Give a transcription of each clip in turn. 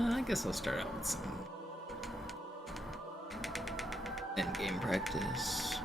I guess I'll start out with some endgame practice.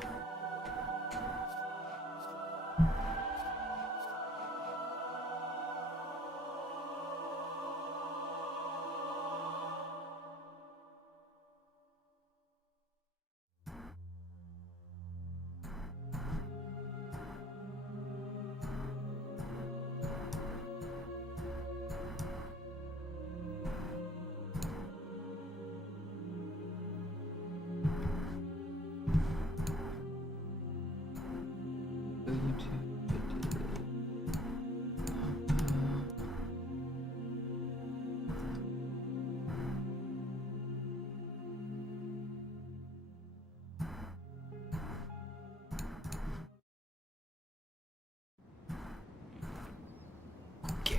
Okay.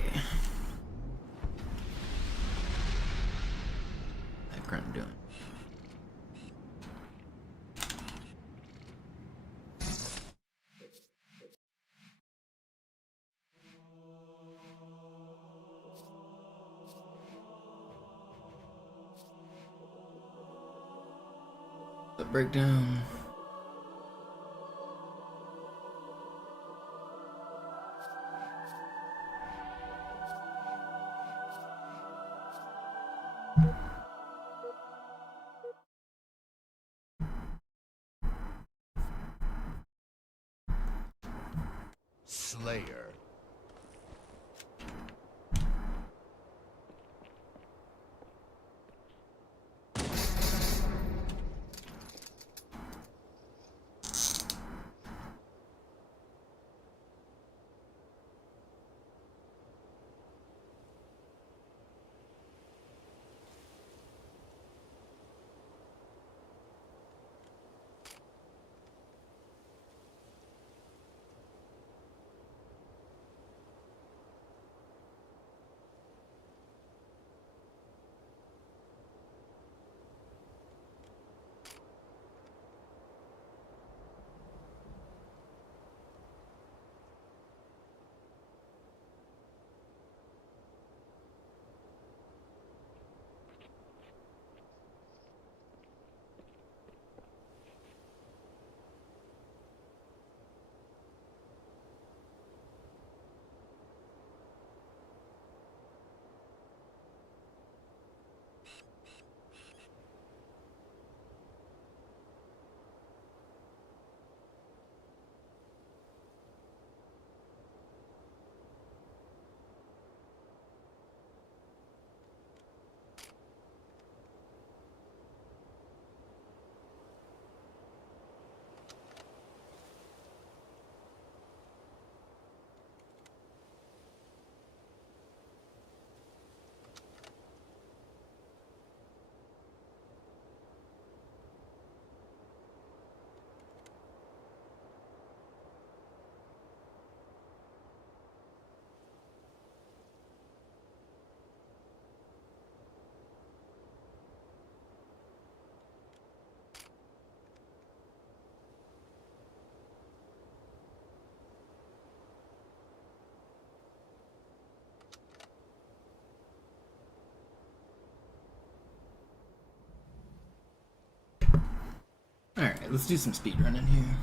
Background doing. The breakdown. Slayer. Alright, let's do some speedrunning here.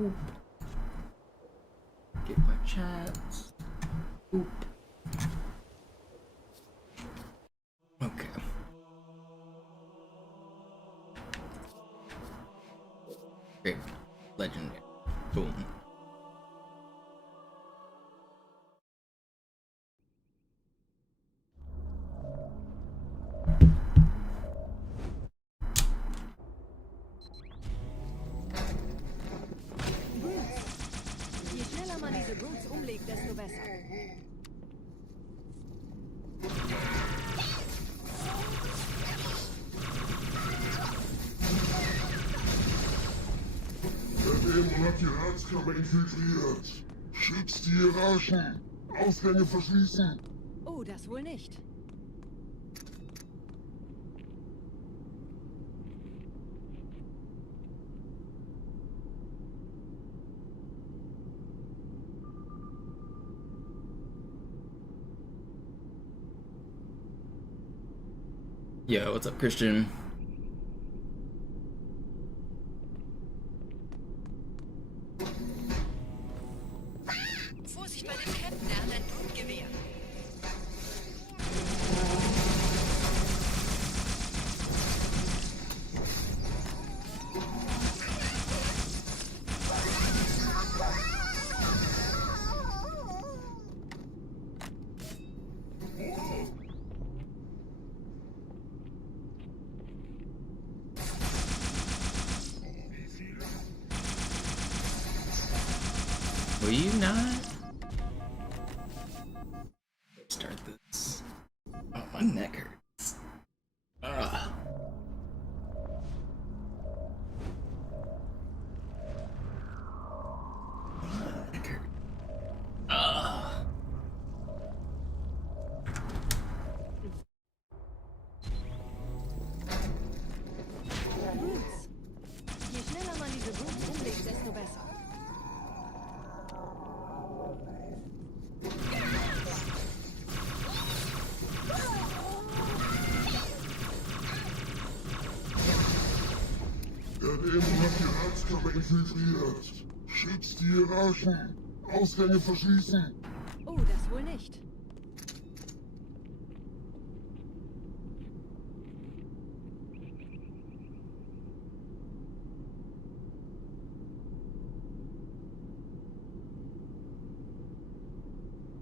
Oop. Get my chats. Oop. Okay. Great. Legendary. Boom. Je schneller man diese Boots umlegt, desto besser. Der Dämon hat die Ratskammer infiltriert. Schützt die Hierarchen. Ausgänge verschließen. Oh, das wohl nicht. Yo, what's up, Christian? Vorsicht bei dem Captain, er hat ein Blutgewehr. Will you not start this? Oh, my neck hurts. Ugh. My neck hurts. Ugh. Boots. Je schneller man diese Boots umlegt, desto besser. Der Dämon hat die Herzkammer infiltriert. Schützt die Hierarchen. Ausgänge verschließen. Oh, das wohl nicht.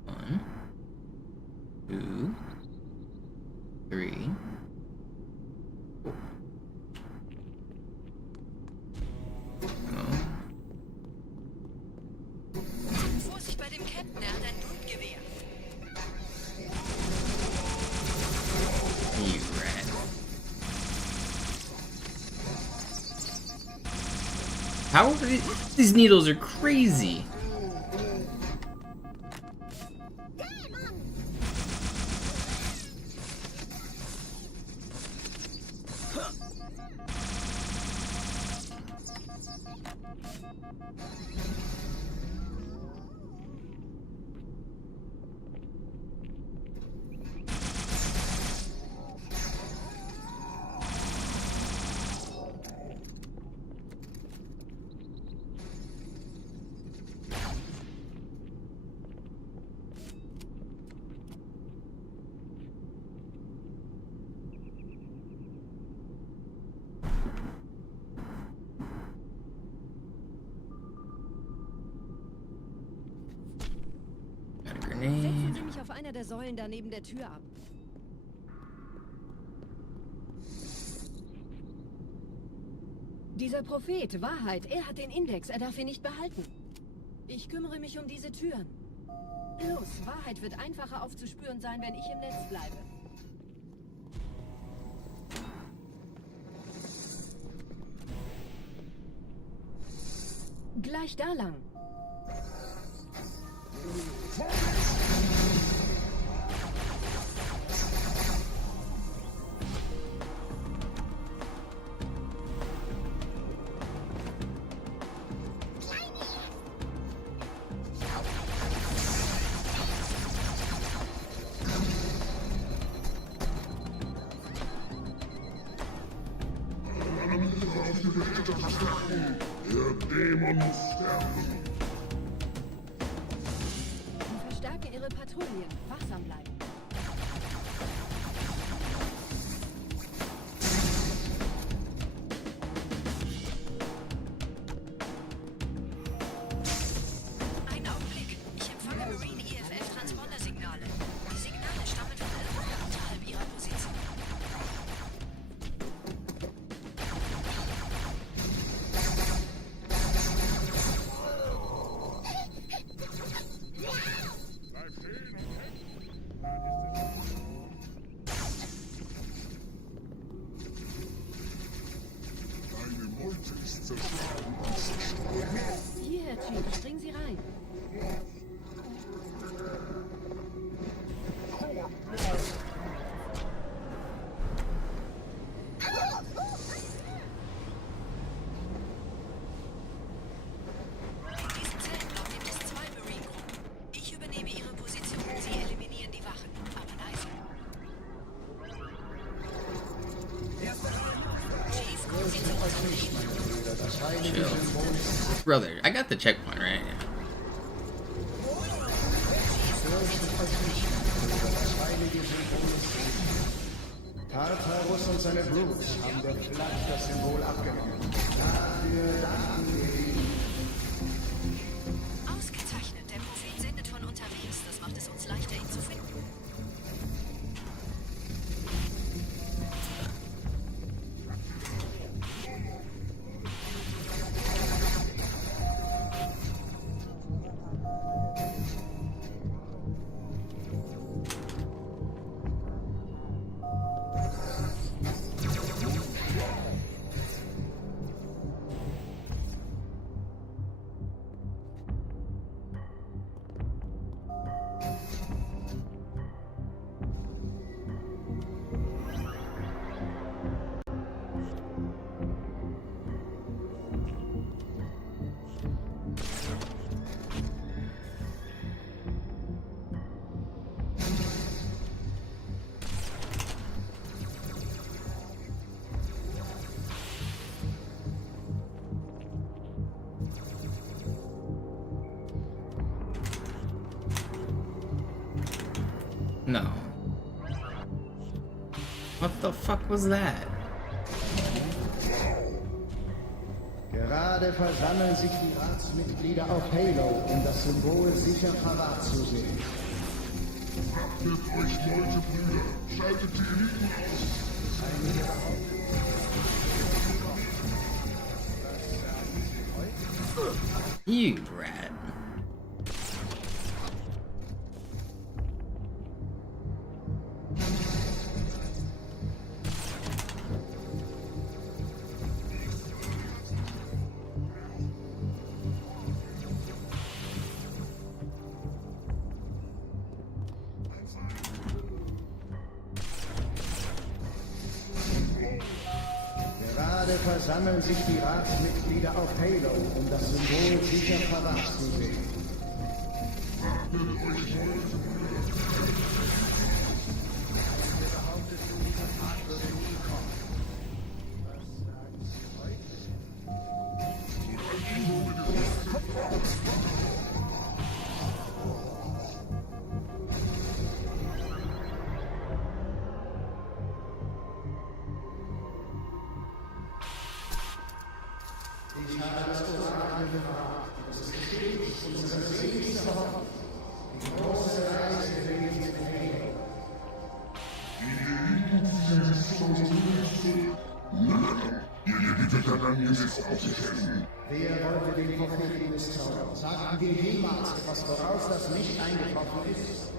One, two, three, four. Oh. Vorsicht bei dem Captain, er hat ein Blutgewehr. You rat. How are these needles are crazy. Got a Setzen grenade. Sie mich auf einer der Säulen da neben der Tür ab. Dieser Prophet, Wahrheit, er hat den Index, er darf ihn nicht behalten. Ich kümmere mich um diese Türen. Los, Wahrheit wird einfacher aufzuspüren sein, wenn ich im Netz bleibe. Gleich da lang. Angriff auf die Geräte verstärken. Der Dämon muss sterben. Verstärke Ihre Patrouillen. Wachsam bleiben. Einen Augenblick. Ich empfange Marine EFF-Transponder-Signale. Die Signale stammen von irgendwo unterhalb Ihrer Position. Deine Meute ist zerschlagen und zerstreut. Hier, Chief, springen Sie rein. In diesen Zellenblock gibt es 2 Marine-Gruppen. Ich übernehme Ihre Position. Sie eliminieren die Wachen. Aber leise. Brother, I got the checkpoint, right? Tartarus und seine Blut haben der Flash das Symbol abgenommen. Dafür danken wir ihm. Ausgezeichnet. Der Prophet sendet von unterwegs. Das macht es uns leichter, ihn zu finden. No. What the fuck was that? Gerade versammeln sich die Ratsmitglieder auf Halo, um das Symbol sicher verwahrt zu sehen. Achtet euch, Leute, Brüder. Schaltet die Eliten aus. You rat. Gerade versammeln sich die Ratsmitglieder auf Halo, um das Symbol sicher verwahrt zu sehen. Ich habe das Orakel gefragt. Es ist bestätigt, unsere seligste Hoffnung. Die große Reise beginnt mit Halo. Ihr Veteranen ist aufgegessen. Wer wollte den Propheten misstrauen? Sagten wir jemals etwas voraus, das nicht eingetroffen ist?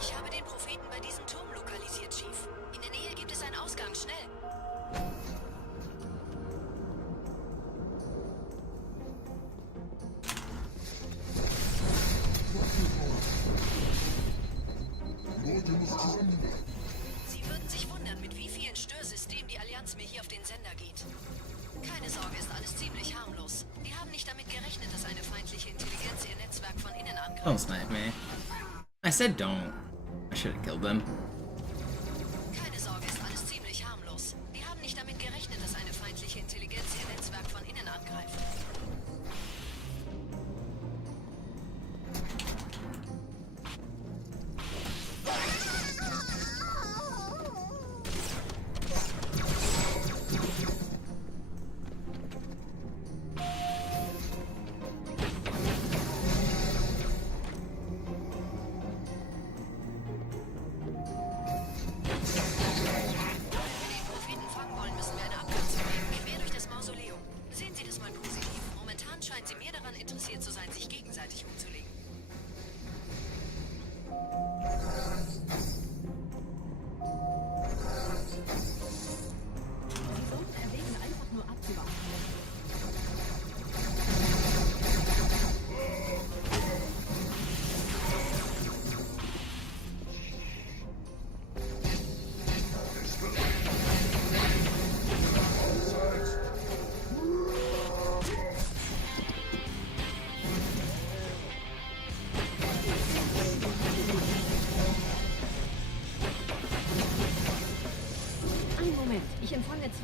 Ich habe den Propheten bei diesem Turm lokalisiert, Chief. In der Nähe gibt es einen Ausgang. Schnell! Sie würden sich wundern, mit wie vielen Störsystemen die Allianz mir hier auf den Sender geht. Keine Sorge, ist alles ziemlich harmlos. Die haben nicht damit gerechnet, dass eine feindliche Intelligenz ihr Netzwerk von innen angreift. Don't snipe me. I said don't. I should have killed them. Keine Sorge, ist alles ziemlich harmlos. Die haben nicht damit gerechnet, dass eine feindliche Intelligenz ihr Netzwerk von innen angreift.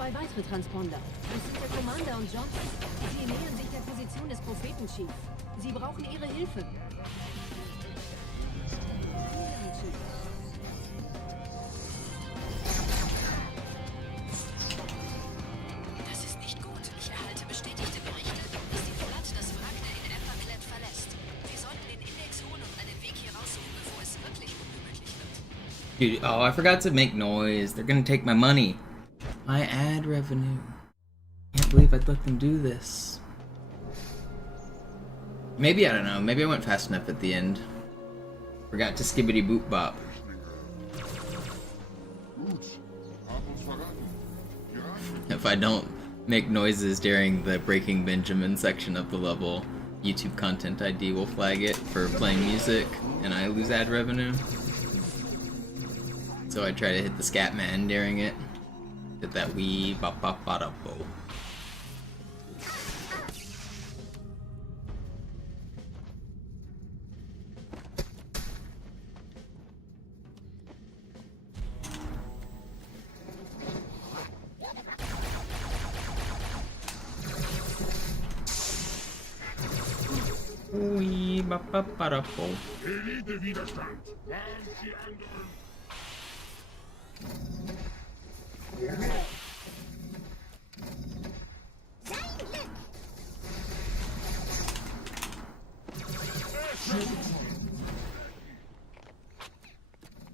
2 weitere Transponder. Das sind der Commander und Johnson. Sie nähern sich der Position des Propheten-Chief. Sie brauchen ihre Hilfe. Das ist nicht gut. Ich erhalte bestätigte Berichte, dass die Flotte das Wrack der in Emberclad verlässt. Wir sollten den Index holen und einen Weg hier raussuchen, bevor es wirklich ungemütlich wird. Dude, oh, I forgot to make noise. They're gonna take my money. My ad revenue. Can't believe I'd let them do this. Maybe, I don't know, maybe I went fast enough at the end. Forgot to skibbity boop bop. If I don't make noises during the Breaking Benjamin section of the level, YouTube Content ID will flag it for playing music, and I lose ad revenue. So I try to hit the scat man during it. Did that wee bop bop bada bo. Wee bop bop bada bo. Elite-Widerstand. Warnt die anderen.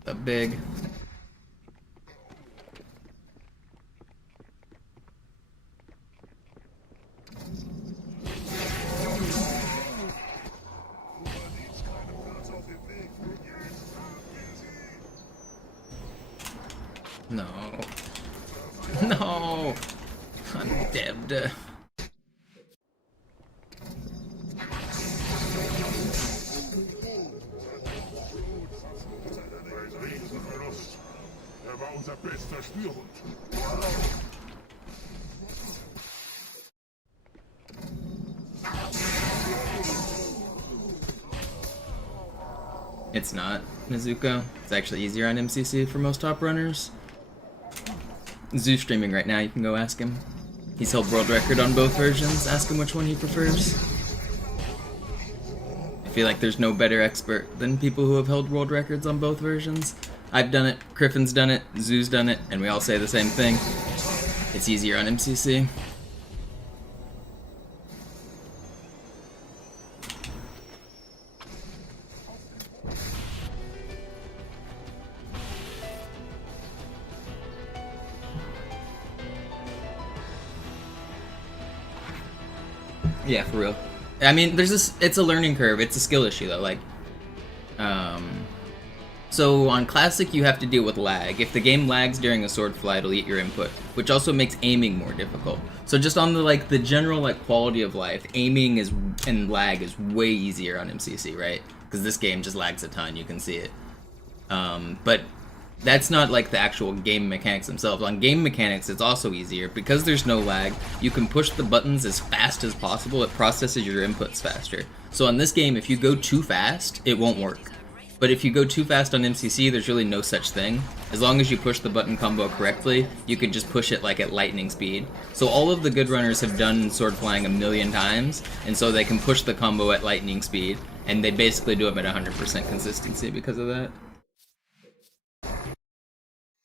The big. No. No! I'm dead. Er war unser bester Spürhund. It's not, Mizuko. It's actually easier on MCC for most top runners. Zoo's streaming right now, you can go ask him. He's held world record on both versions, ask him which one he prefers. I feel like there's no better expert than people who have held world records on both versions. I've done it, Griffin's done it, Zoo's done it, and we all say the same thing. It's easier on MCC. Yeah, for real. I mean, there's this. It's a learning curve. It's a skill issue, though. Like, so on classic, you have to deal with lag. If the game lags during a sword fly, it'll eat your input, which also makes aiming more difficult. So just on the general quality of life, aiming and lag is way easier on MCC, right? Because this game just lags a ton. You can see it. But that's not the actual game mechanics themselves. On game mechanics, it's also easier. Because there's no lag, you can push the buttons as fast as possible. It processes your inputs faster. So on this game, if you go too fast, it won't work. But if you go too fast on MCC, there's really no such thing. As long as you push the button combo correctly, you can just push it at lightning speed. So all of the good runners have done sword flying 1,000,000 times, and so they can push the combo at lightning speed, and they basically do it at 100% consistency because of that.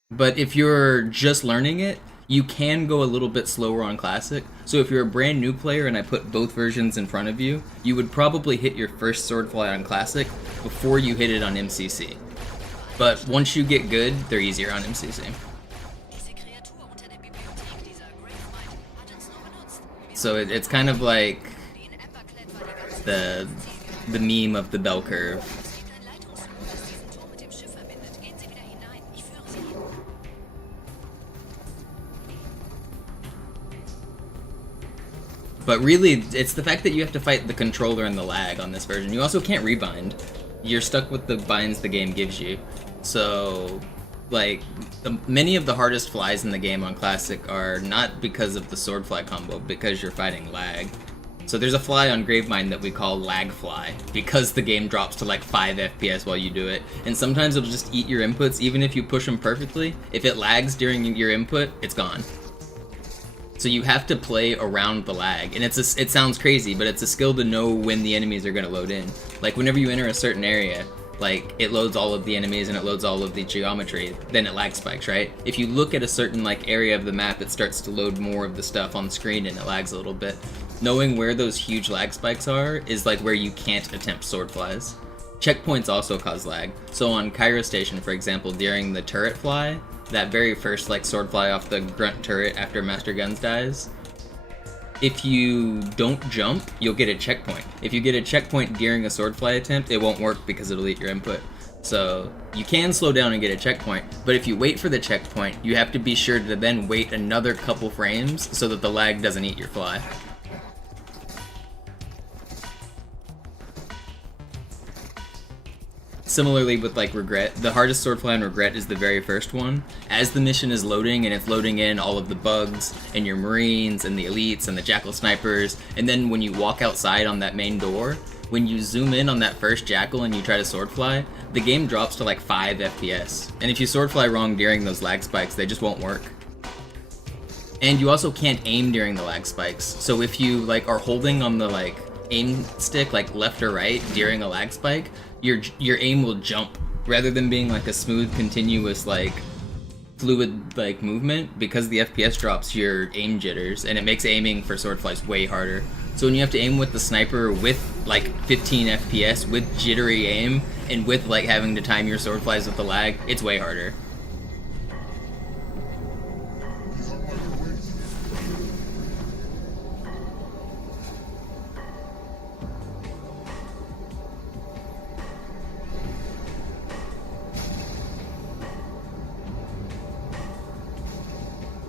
But if you're just learning it, you can go a little bit slower on Classic. So if you're a brand new player and I put both versions in front of you, you would probably hit your first sword fly on Classic before you hit it on MCC. But once you get good, they're easier on MCC. So it's kind of like the meme of the bell curve. But really, it's the fact that you have to fight the controller and the lag on this version. You also can't rebind. You're stuck with the binds the game gives you. So, many of the hardest flies in the game on Classic are not because of the sword fly combo, because you're fighting lag. So there's a fly on Gravemind that we call lag fly, because the game drops to 5 FPS while you do it. And sometimes it'll just eat your inputs, even if you push them perfectly. If it lags during your input, it's gone. So you have to play around the lag, and it sounds crazy, but it's a skill to know when the enemies are going to load in. Like whenever you enter a certain area, like it loads all of the enemies and it loads all of the geometry, then it lag spikes, right? If you look at a certain like area of the map, it starts to load more of the stuff on the screen and it lags a little bit. Knowing where those huge lag spikes are is like where you can't attempt sword flies. Checkpoints also cause lag. So on Cairo Station, for example, during the turret fly, that very first like sword fly off the grunt turret after Master Guns dies, if you don't jump, you'll get a checkpoint. If you get a checkpoint during a sword fly attempt, it won't work because it'll eat your input. So you can slow down and get a checkpoint, but if you wait for the checkpoint, you have to be sure to then wait another couple frames so that the lag doesn't eat your fly. Similarly with like Regret, the hardest sword fly in Regret is the very first one. As the mission is loading and it's loading in all of the bugs and your marines and the elites and the jackal snipers, and then when you walk outside on that main door, when you zoom in on that first jackal and you try to sword fly, the game drops to like 5 FPS. And if you sword fly wrong during those lag spikes, they just won't work. And you also can't aim during the lag spikes. So if you like are holding on the like aim stick like left or right during a lag spike, your aim will jump rather than being like a smooth, continuous, like fluid like movement. Because the FPS drops, your aim jitters, and it makes aiming for sword flies way harder. So when you have to aim with the sniper with like 15 FPS with jittery aim and with like having to time your sword flies with the lag, it's way harder.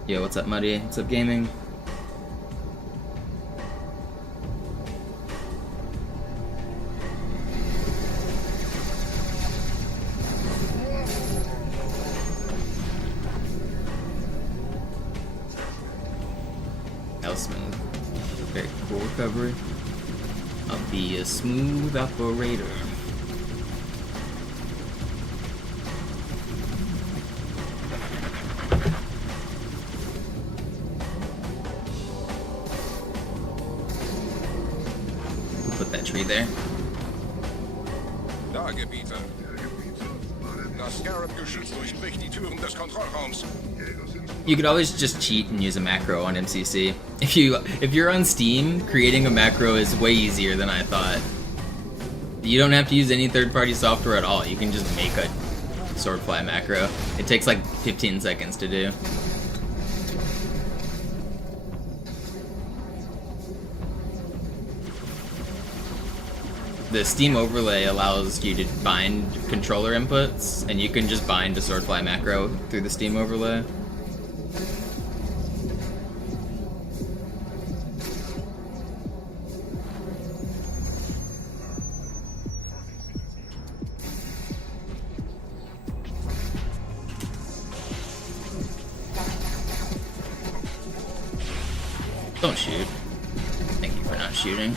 Yo, what's up, Muddy? What's up, gaming? That was smooth. Very cool recovery. I'll be a smooth operator. Put that tree there. Da, Gebieter. Das Scarab-Geschütz durchbricht die Türen des Kontrollraums. You could always just cheat and use a macro on MCC. If you're on Steam, creating a macro is way easier than I thought. You don't have to use any third-party software at all. You can just make a swordfly macro. It takes like 15 seconds to do. The Steam overlay allows you to bind controller inputs, and you can just bind a swordfly macro through the Steam overlay. Don't shoot. Thank you for not shooting.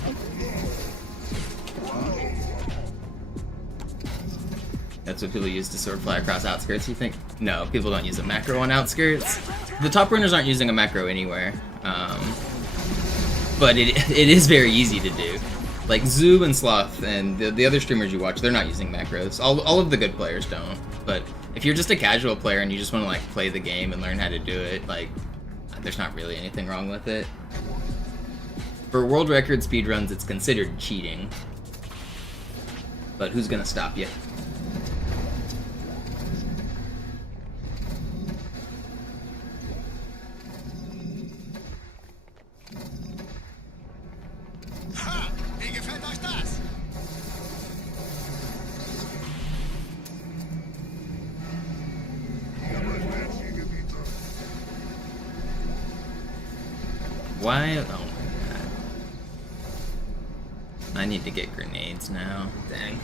That's what people use to sword fly across outskirts, you think? No, people don't use a macro on outskirts. The top runners aren't using a macro anywhere. But it is very easy to do. Like Zoo and Sloth and the other streamers you watch, they're not using macros. All of the good players don't. But if you're just a casual player and you just want to like play the game and learn how to do it, like there's not really anything wrong with it. For world record speedruns, it's considered cheating. But who's gonna stop you? Why? Oh my god. I need to get grenades now. Dang.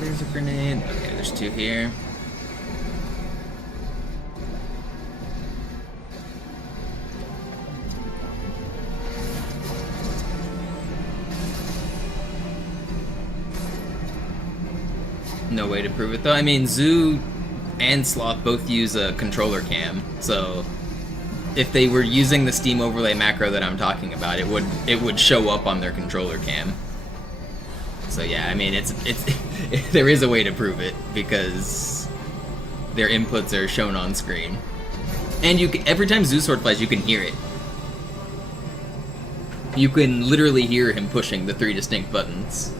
There's a grenade. Okay, there's two here. No way to prove it though. I mean, Zoo and Sloth both use a controller cam, so if they were using the Steam overlay macro that I'm talking about, it would show up on their controller cam. So yeah, I mean, it's there is a way to prove it because their inputs are shown on screen, and every time Zeus sword flies, you can hear it. You can literally hear him pushing the 3 distinct buttons.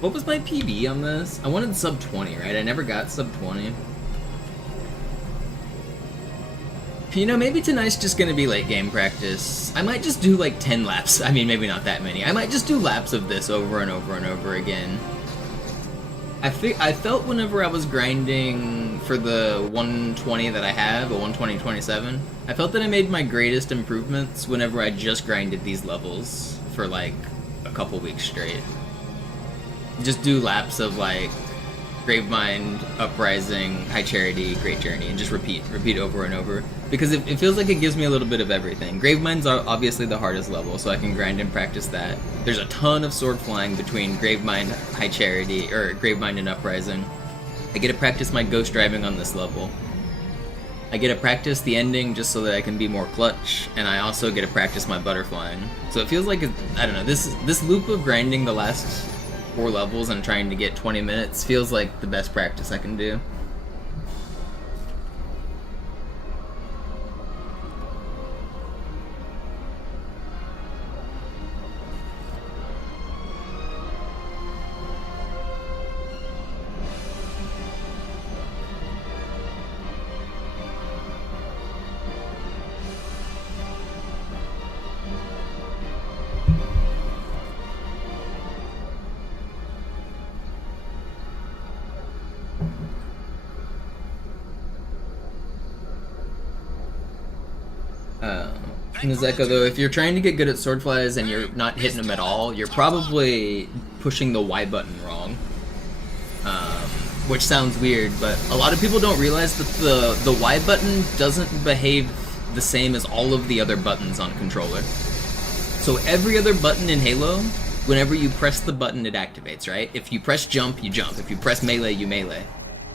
What was my PB on this? I wanted sub 20, right? I never got sub 20. You know, maybe tonight's just gonna be late game practice. I might just do like 10 laps. I mean, maybe not that many. I might just do laps of this over and over and over again. I felt whenever I was grinding for the 120 that I have, a 120-27, I felt that I made my greatest improvements whenever I just grinded these levels for like a couple weeks straight. Just do laps of like Gravemind, Uprising, High Charity, Great Journey, and just repeat over and over. Because it feels like it gives me a little bit of everything. Gravemind's obviously the hardest level, so I can grind and practice that. There's a ton of sword flying between Gravemind, High Charity, or Gravemind and Uprising. I get to practice my ghost driving on this level. I get to practice the ending just so that I can be more clutch, and I also get to practice my butterflying. So it feels like, I don't know, this loop of grinding the last 4 levels and trying to get 20 minutes feels like the best practice I can do. Nizeko, though, if you're trying to get good at sword flies and you're not hitting them at all, you're probably pushing the Y button wrong. Which sounds weird, but a lot of people don't realize that the Y button doesn't behave the same as all of the other buttons on controller. So every other button in Halo, whenever you press the button, it activates, right? If you press jump, you jump. If you press melee, you melee.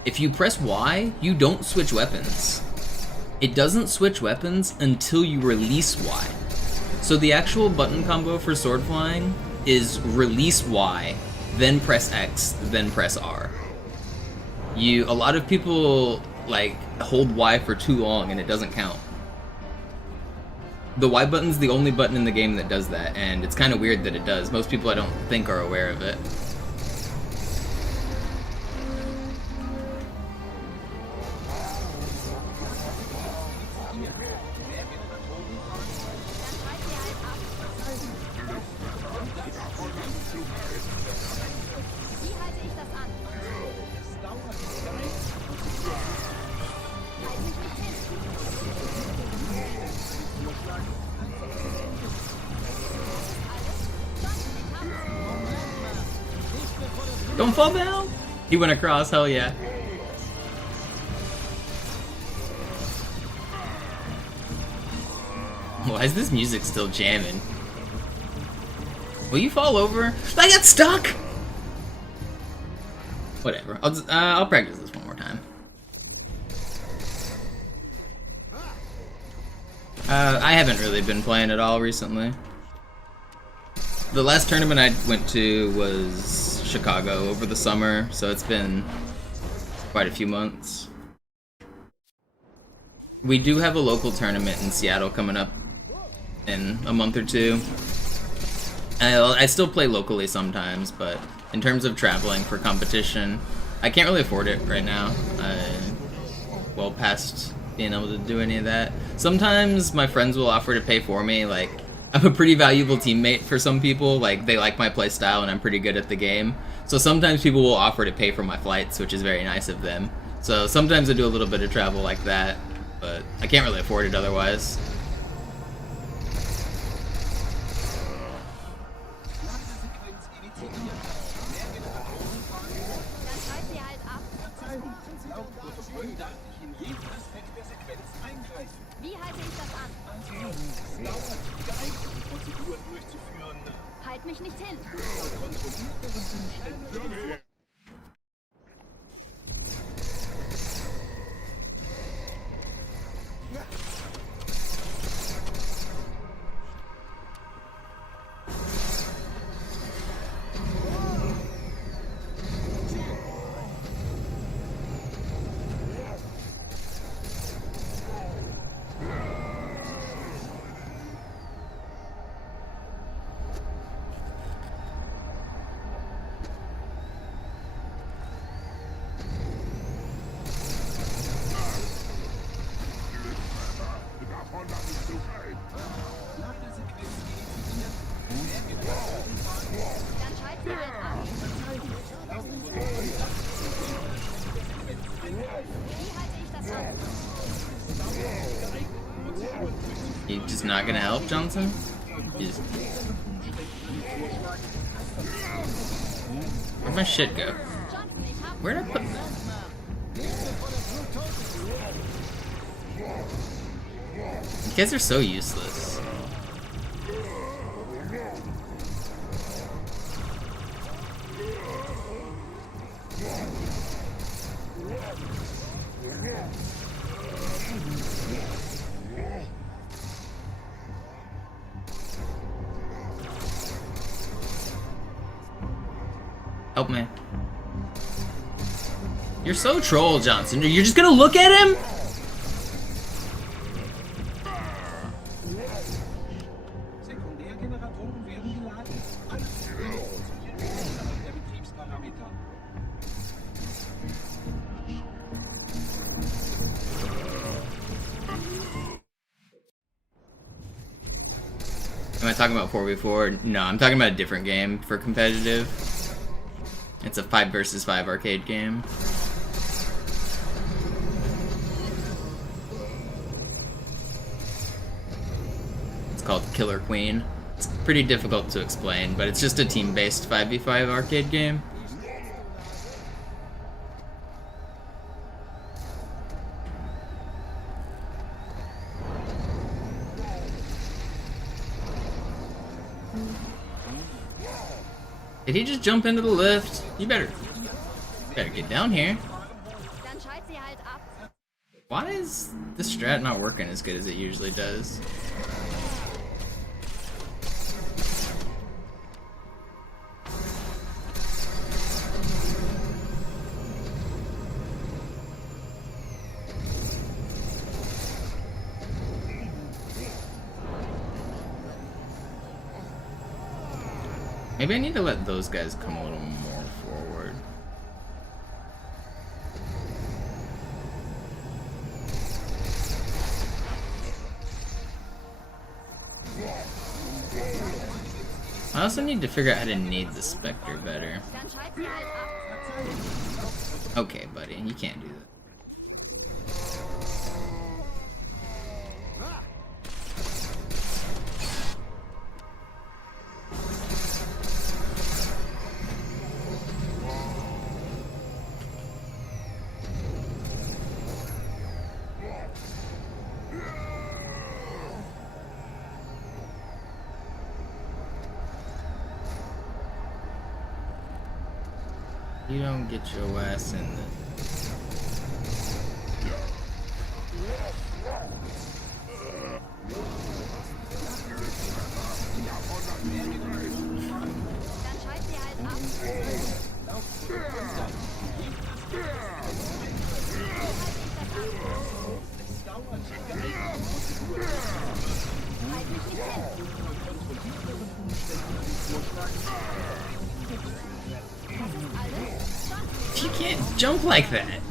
If you press Y, you don't switch weapons. It doesn't switch weapons until you release Y. So the actual button combo for sword flying is release Y, then press X, then press R. A lot of people like hold Y for too long and it doesn't count. The Y button's the only button in the game that does that, and it's kind of weird that it does. Most people I don't think are aware of it. Don't fall down! He went across, hell yeah. Why is this music still jamming? Will you fall over? I got stuck! Whatever, I'll practice this one more time. I haven't really been playing at all recently. The last tournament I went to was Chicago over the summer, so it's been quite a few months. We do have a local tournament in Seattle coming up in a month or two. I still play locally sometimes, but in terms of traveling for competition, I can't really afford it right now. Well past being able to do any of that. Sometimes my friends will offer to pay for me, like, I'm a pretty valuable teammate for some people, like, they like my playstyle and I'm pretty good at the game. So sometimes people will offer to pay for my flights, which is very nice of them. So sometimes I do a little bit of travel like that. but I can't really afford it otherwise. Dann schalt sie halt ab. Wie halte ich das an? Halt mich nicht hin. Dann schalt sie halt ab. Wie halte ich das an? You just not gonna help, Johnson? You just... Where'd my shit go? Johnson, ich hab... Where'd I put that? You guys are so useless. Help me. You're so troll, Johnson. You're just gonna look at him? Sekundärgeneratoren werden geladen. Alles funktioniert innerhalb der Betriebsparameter. Am I talking about 4v4? No, I'm talking about a different game for competitive. It's a 5 versus 5 arcade game. It's called Killer Queen. It's pretty difficult to explain, but it's just a team-based 5v5 arcade game. Did he just jump into the lift? You better get down here. Dann schalt sie halt ab. Why is this strat not working as good as it usually does? Maybe I need to let those guys come a little more forward. I also need to figure out how to need the Spectre better. Dann schalt sie halt ab. Okay, buddy, you can't do that. You don't get your ass in the... Dann schalt sie halt ab. Halt mich nicht hin. Das ist alles. Johnson, You can't jump like that!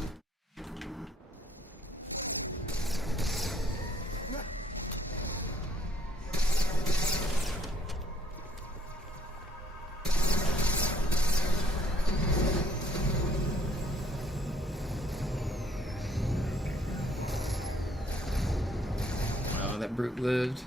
brute lived.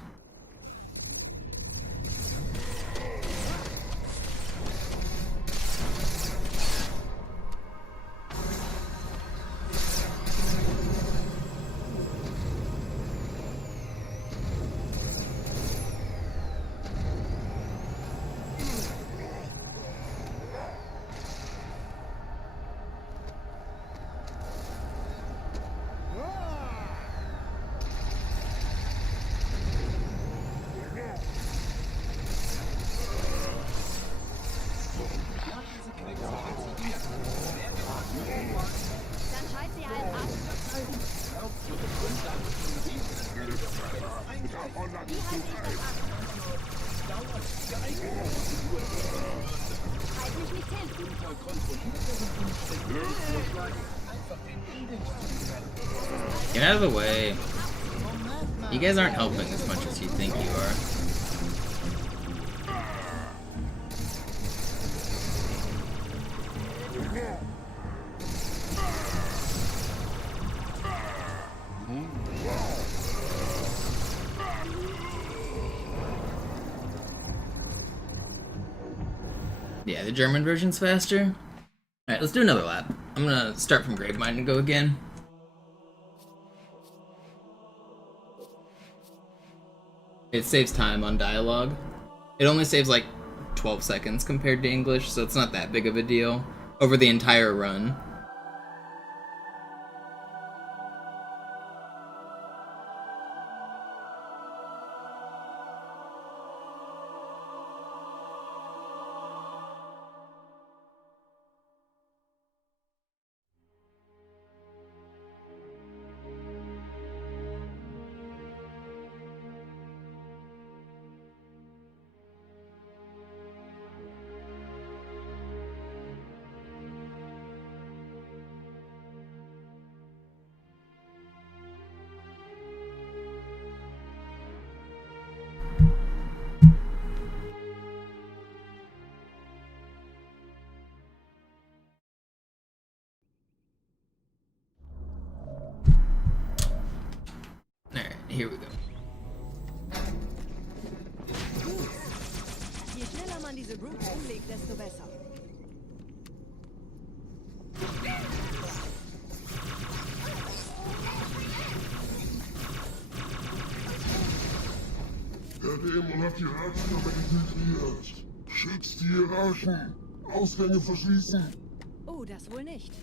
Dann schalt sie halt ab. Wie halte ich das ab? Halt mich nicht hin. Get out of the way. You guys aren't helping as much as you think you are. Yeah, the German version's faster. Alright, let's do another lap. I'm gonna start from Gravemind and go again. It saves time on dialogue. It only saves like 12 seconds compared to English, so it's not that big of a deal over the entire run. Alright, here we go. Je schneller man diese Brutes umlegt, desto besser. Der Dämon hat die Herzkammer infiltriert. Schützt die Hierarchen. Ausgänge verschließen. Oh, das wohl nicht.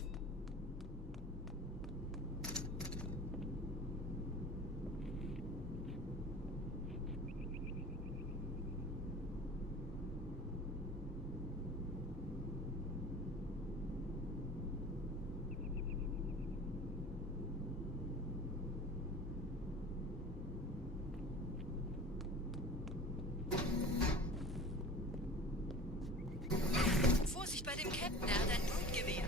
Vorsicht bei dem Captain, er hat ein Blutgewehr.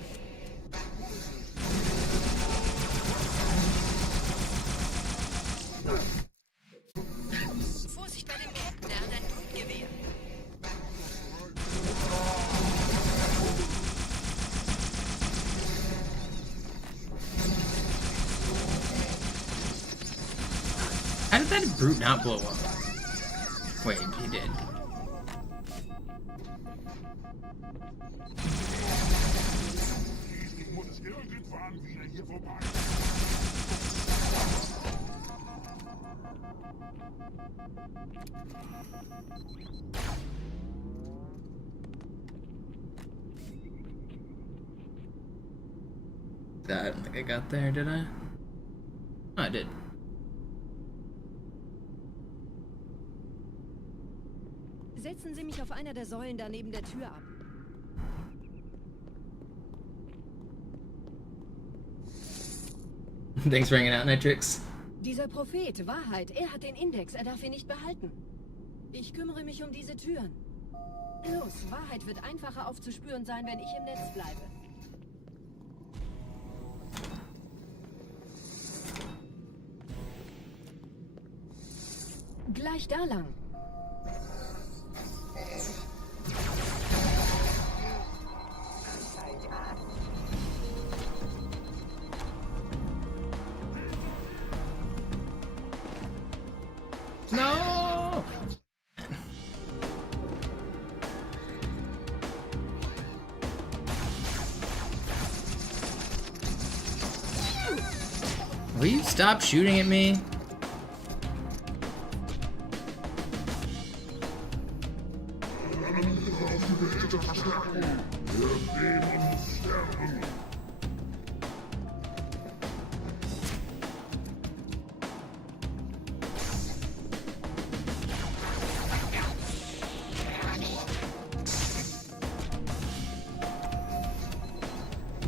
Vorsicht bei dem Captain, er hat ein Blutgewehr. How did that brute not blow up? Wait, he did. Ich muss irgendwann wieder hier vorbei. I don't think I got there, did I? Oh, I did. Setzen Sie mich auf einer der Säulen da neben der Tür ab. Thanks for hanging out, Nitrix. Dieser Prophet, Wahrheit, er hat den Index, er darf ihn nicht behalten. Ich kümmere mich um diese Türen. Los, Wahrheit wird einfacher aufzuspüren sein, wenn ich im Netz bleibe. Gleich da lang. Will you stop shooting at me?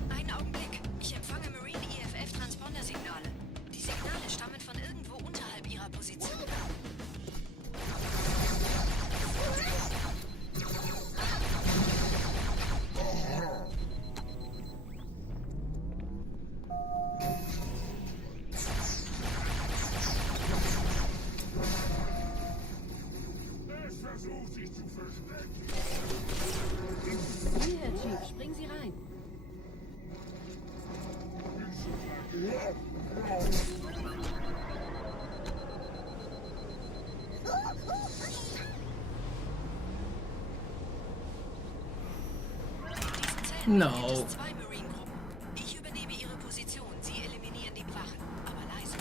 Einen Augenblick. Ich empfange Marine EFF-Transpondersignale. Die Signale stammen von irgendwo unterhalb ihrer Position. Hier, Herr Chief, springen Sie rein. No. Zwei Marine-Gruppen. Ich übernehme ihre Position. Sie eliminieren die Wachen. Aber leise.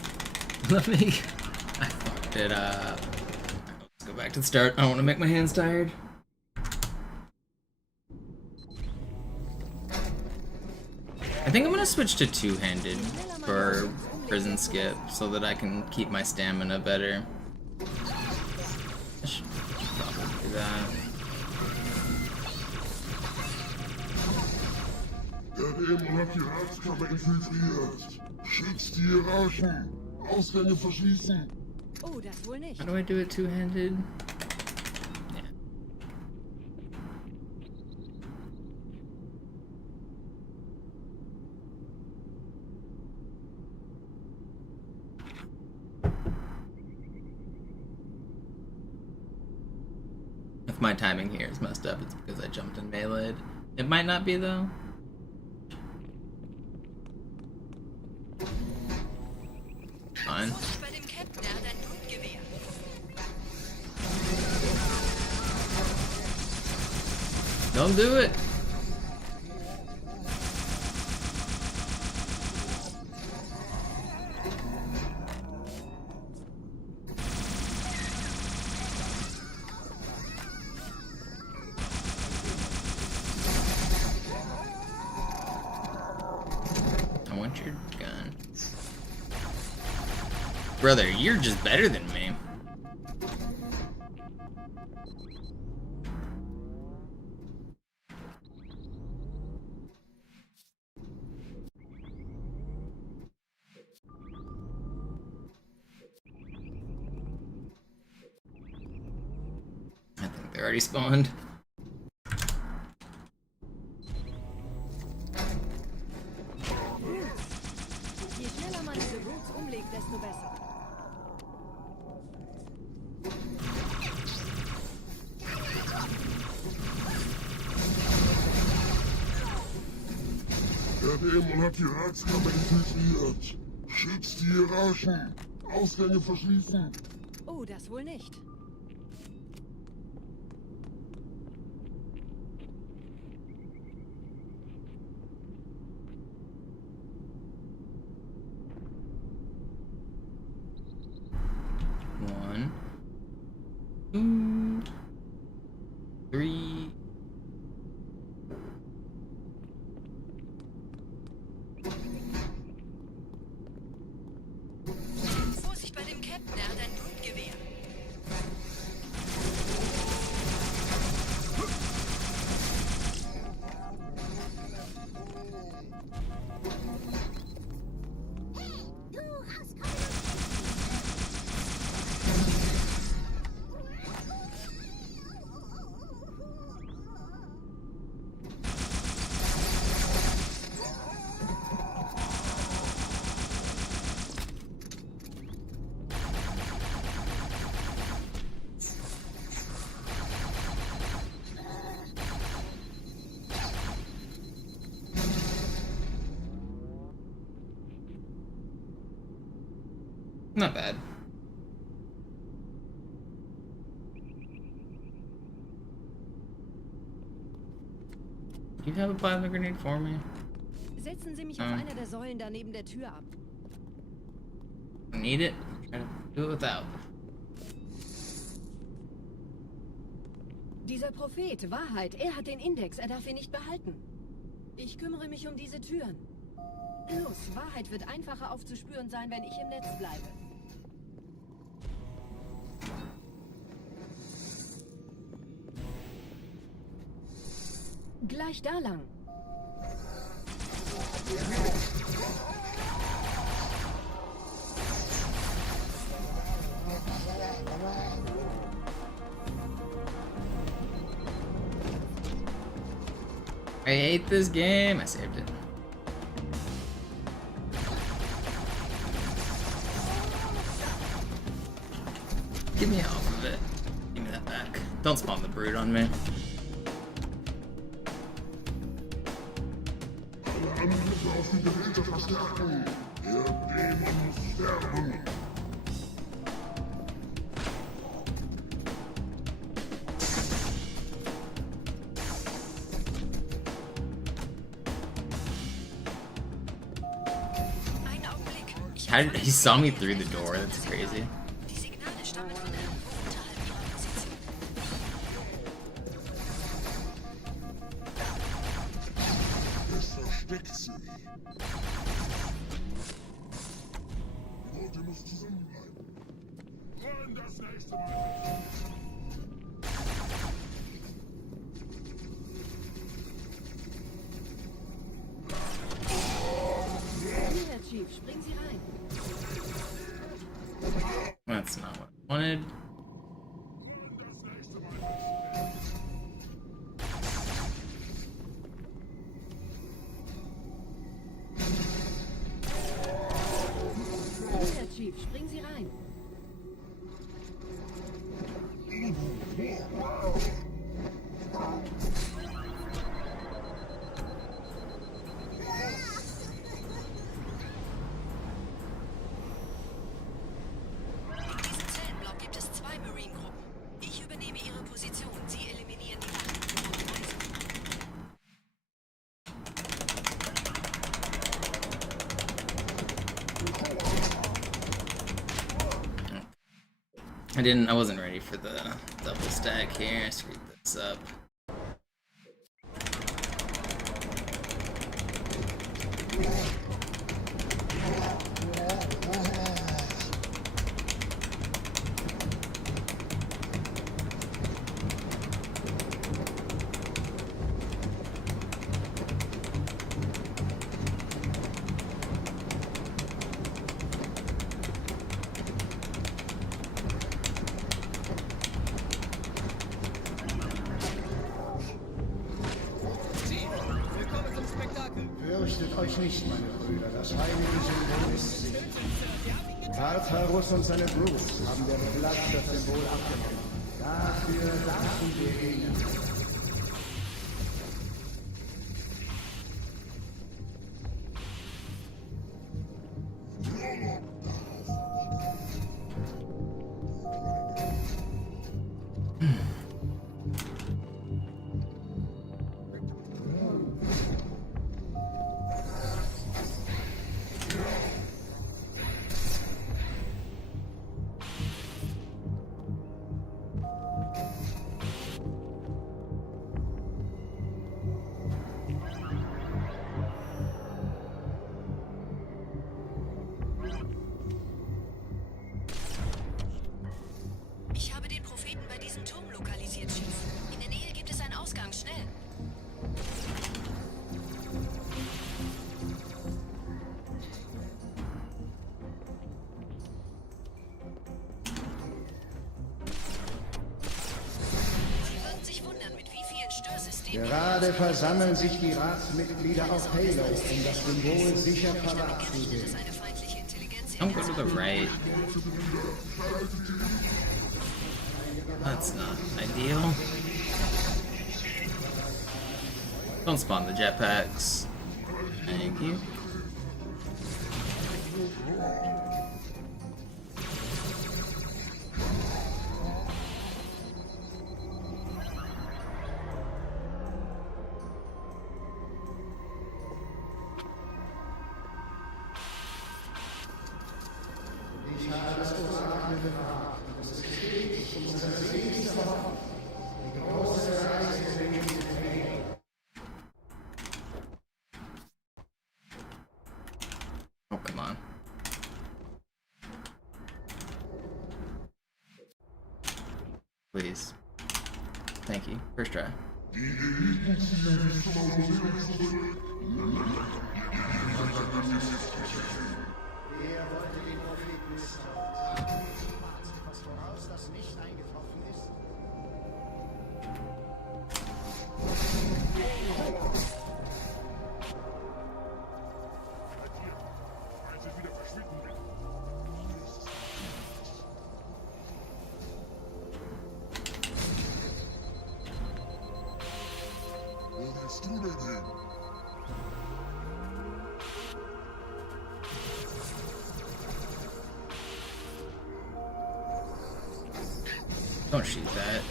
Let me. I fucked it up. Let's go back to the start. I don't want to make my hands tired. I think I'm gonna switch to two-handed for prison skip so that I can keep my stamina better. I should probably do that. Der Dämon hat die Herzkammer infiltriert. Schützt die Hierarchen. Ausgänge verschließen. Oh, das wohl nicht. How do I do it two-handed? Yeah. If my timing here is messed up, it's because I jumped in melee. It might not be though. Fine. Vorsicht bei dem Captain. Er hat ein Blutgewehr. Don't do it. I want your gun. Brother, you're just better than me. I think they're already spawned. Je schneller man diese Boots umlegt, desto besser. Der Dämon hat die Herzkammer infiltriert. Schützt die Hierarchen. Ausgänge verschließen. Oh, das wohl nicht. One, two, three. Vorsicht bei dem Captain. Er hat ein Blutgewehr. Not bad. Do you have a plasma grenade for me? Setzen Sie mich auf einer der Säulen da neben der Tür ab. Don't need it. Try to do it without. Dieser Prophet, Wahrheit, er hat den Index, er darf ihn nicht behalten. Ich kümmere mich um diese Türen. Los, Wahrheit wird einfacher aufzuspüren sein, wenn ich im Netz bleibe. Gleich da lang. I hate this game. I saved it. Get me off of it. Give me that back. Don't spawn the brute on me. Alle Angriffe auf die Geräte verstärken. Der Dämon muss sterben. Einen Augenblick. Ich How did, he saw me through the door. That's crazy. Die Signale stammen von irgendwo unterhalb ihrer Position. Es versteckt sie. Die Worte muss zusammenbleiben. Wollen das nächste Mal. Hier, Herr Chief, springen Sie rein. That's not what I wanted. Hier, Herr Chief, springen Sie rein. In diesem Zellenblock gibt es 2 Marine-Gruppen. Ich übernehme ihre Position. Sie eliminieren die Wachen. I wasn't ready for the double stack here. I screwed this up. Fürchtet euch nicht, meine Brüder, das heilige Symbol ist sicher. Tartarus und seine Brutes haben der Blatt das Symbol abgenommen. Dafür danken wir ihnen. Ich habe den Propheten bei diesem Turm lokalisiert, Chief. In der Nähe gibt es einen Ausgang. Schnell. Sie würden sich wundern, mit wie vielen Störsystemen... Gerade versammeln sich die Ratsmitglieder auf Halo, um das Symbol sicher Damit verwahrt zu gerechnet, sehen. dass eine feindliche Intelligenz Don't go to the right. That's not ideal. Don't spawn the jetpacks. Thank you. you. First try. Die Eliten ziehen sich zum Mausoleum zurück. Er wollte den Propheten misstrauen. Wartet etwas voraus, das nicht eingetroffen ist. Als ich wieder verschwinden will. Wo willst du denn hin? Don't shoot that.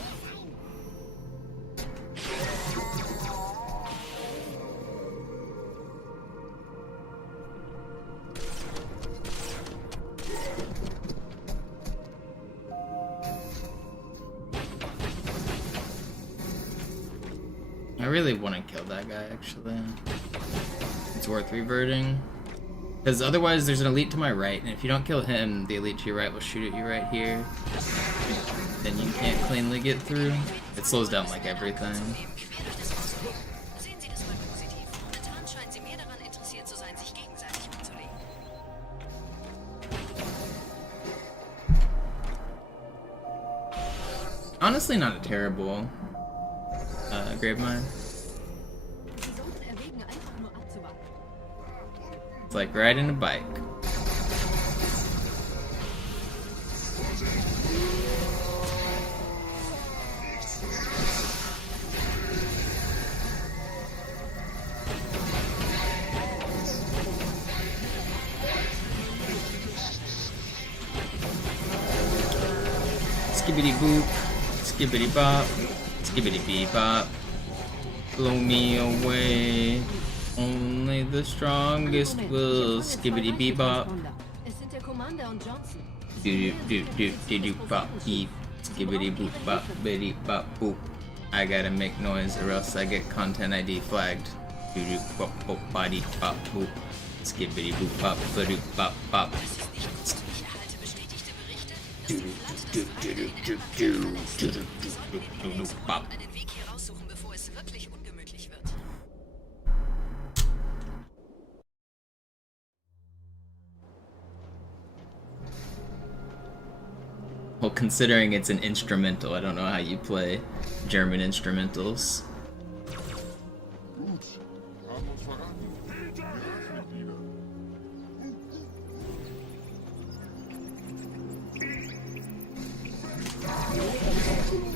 I really want to kill that guy, actually. It's worth reverting. Because otherwise there's an elite to my right, and if you don't kill him, the elite to your right will shoot at you right here. Then you can't cleanly get through. It slows down like everything. Sehen Sie das mal positiv. Momentan scheinen Sie mehr daran interessiert zu sein, sich gegenseitig umzulegen. Honestly, not a terrible grave mine. Sie sollten erwägen, einfach nur abzuwarten. It's like riding a bike. Skibbity boop, skibbity bop, skibbity bee bop. Blow me away. Only the strongest will skibbity bee bop. Es sind der Commander und Johnson. Do do do do do bop beep. Skibbity boop bop bitty bop boop. I gotta make noise or else I get content ID flagged. Do do bop bop body bop boop. Skibbity boop bop ba-doop bop bop. Ich erhalte bestätigte Berichte, dass Do die do Flotte do das do do do do do do do do bop. einen Weg hier raussuchen, bevor es wirklich ungemütlich wird. Well, considering it's an instrumental, I don't know how you play German instrumentals. Gut, haben uns verraten. Die Ratsmitglieder.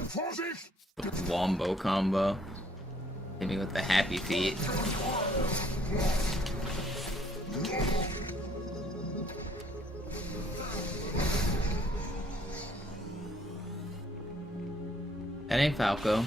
Vorsicht! Wombo combo. Hit me with the happy feet. That ain't Falco.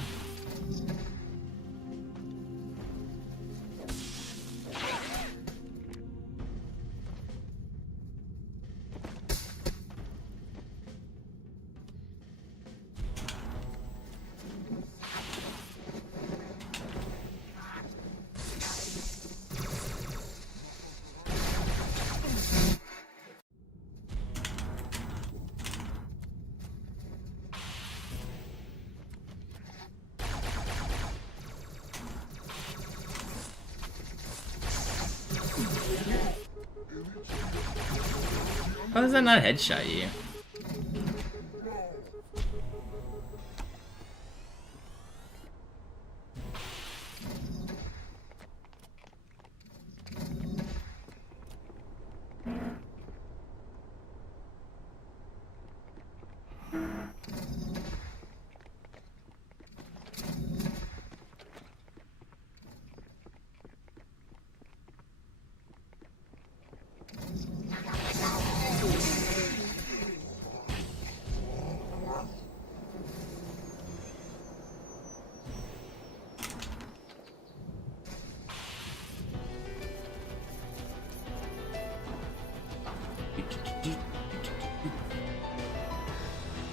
How does that not headshot you?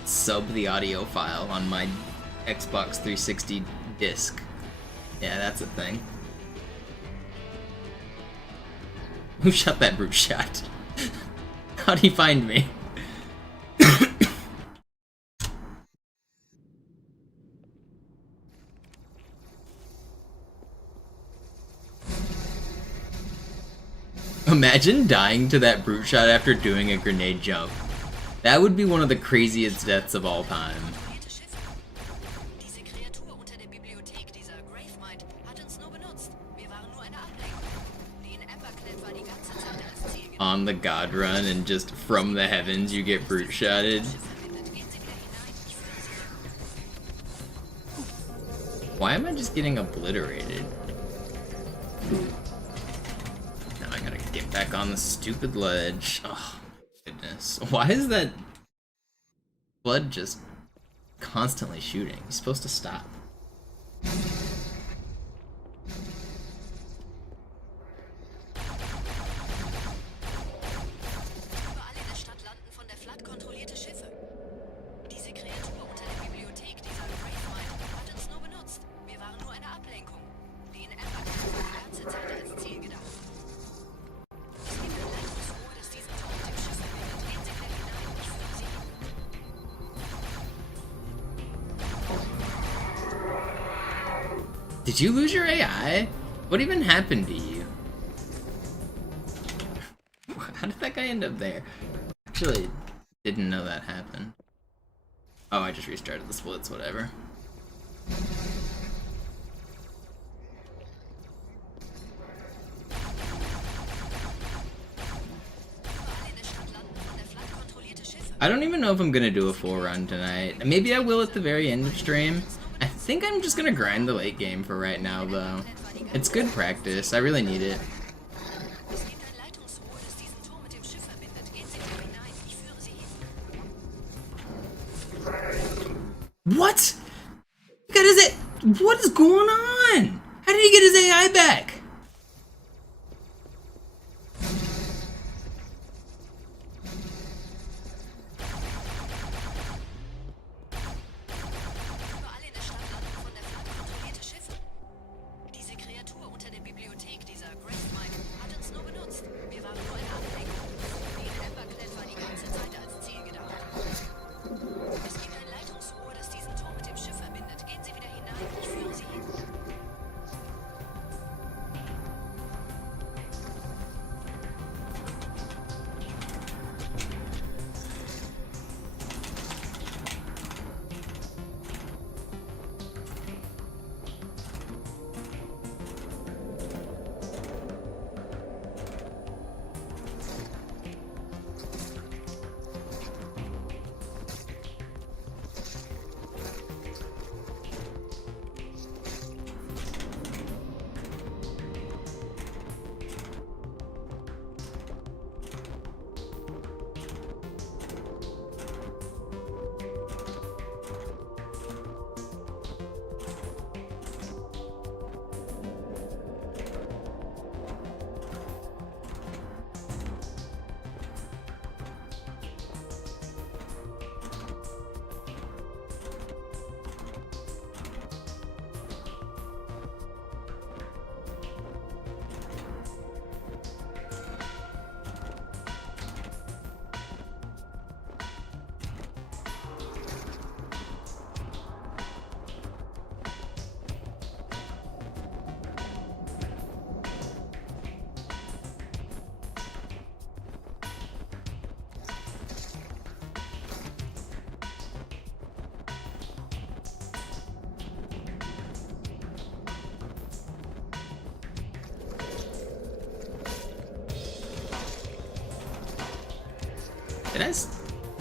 Sub the audio file on my Xbox 360 disc. Yeah, that's a thing. Who shot that brute shot? How'd he find me? Imagine dying to that brute shot after doing a grenade jump. That would be one of the craziest deaths of all time. Kontrollierte Schiffe. Diese Kreatur unter der Bibliothek, dieser Gravemind, hat uns nur benutzt. Wir waren nur eine Ablenkung. Die in Emberclad war die ganze Zeit als Ziel gedacht. On the god run and just from the heavens you get brute shotted. Gehen Sie wieder hinein, ich führe Sie. Why am I just getting obliterated? Now I gotta get back on the stupid ledge. Oh, goodness. Why is that blood just constantly shooting? He's supposed to stop. Überall in der Stadt landen von der Flood kontrollierte Schiffe. Diese Kreatur unter der Bibliothek, dieser Gravemind, hat uns nur benutzt. Wir waren nur eine Ablenkung. Die in Emberclad war die ganze Zeit als Ziel gedacht. Es gibt ein Leitungsrohr, das diesen Turm mit dem Schiff verbindet. Gehen Sie wieder hinein, ich führe Sie hin. Did you lose your AI? What even happened to you? How did that guy end up there? Actually, didn't know that happened. Oh, I just restarted the splits, whatever. Überall in der Stadt landen von der Flood kontrollierte Schiffe. I don't even know if I'm gonna do a full run tonight. Maybe I will at the very end of stream. I think I'm just gonna grind the late game for right now, though. It's good practice. I really need it. Es gibt ein Leitungsrohr, das diesen Turm mit dem Schiff verbindet. Gehen Sie wieder hinein, ich führe Sie hin. What? Got his A- What is going on? How did he get his AI back? Überall in der Stadt landen von der Flood kontrollierte Schiffe. Diese Kreatur unter der Bibliothek, dieser Gravemind, hat uns nur benutzt. Wir waren nur eine Ablenkung. Die in Emberclad war die ganze Zeit als Ziel gedacht. Es gibt ein Leitungsrohr, das diesen Turm mit dem Schiff verbindet. Gehen Sie wieder hinein, ich führe Sie hin. Did I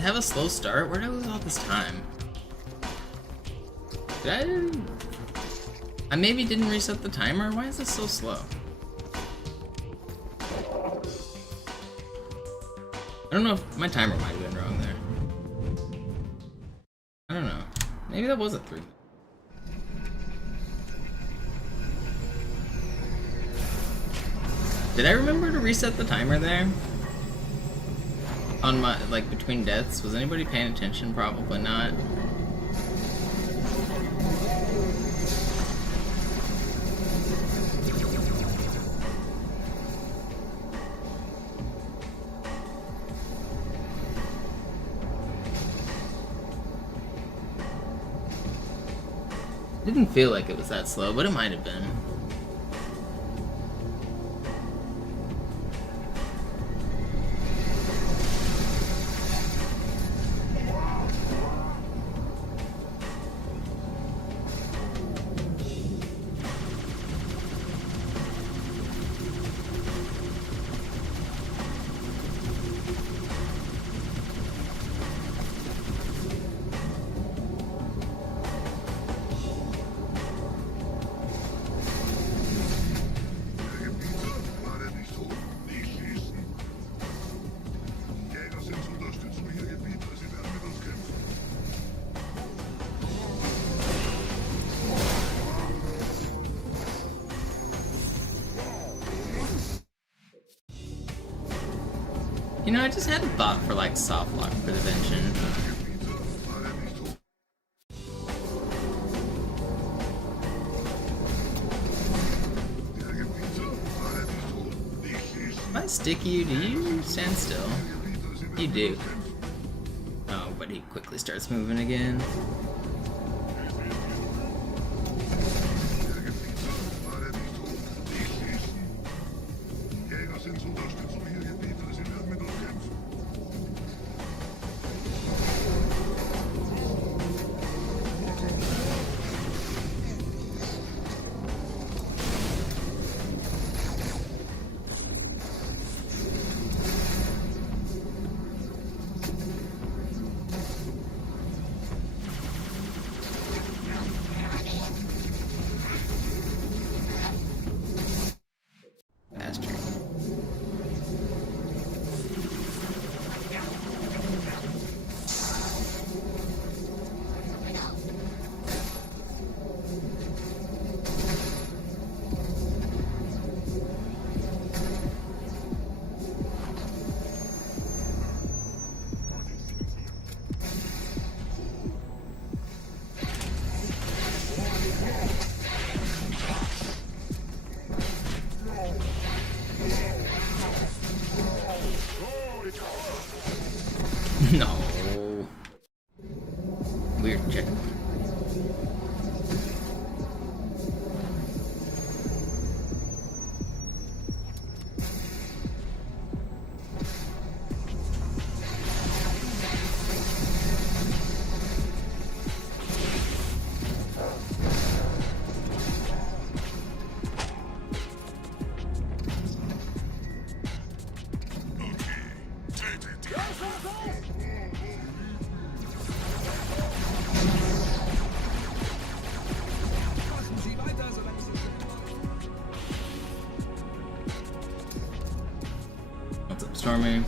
have a slow start? Where did I lose all this time? Did I maybe didn't reset the timer? Why is this so slow? I don't know if my timer might have been wrong there. I don't know. Maybe that was a 3. Did I remember to reset the timer there? On my, like, between deaths? Was anybody paying attention? Probably not. Didn't feel like it was that slow, but it might have been. You know, I just had a thought for like soft lock prevention. If I stick you, do you stand still? You do. Oh, but he quickly starts moving again. No. Weird checkpoint. What's up, Stormy?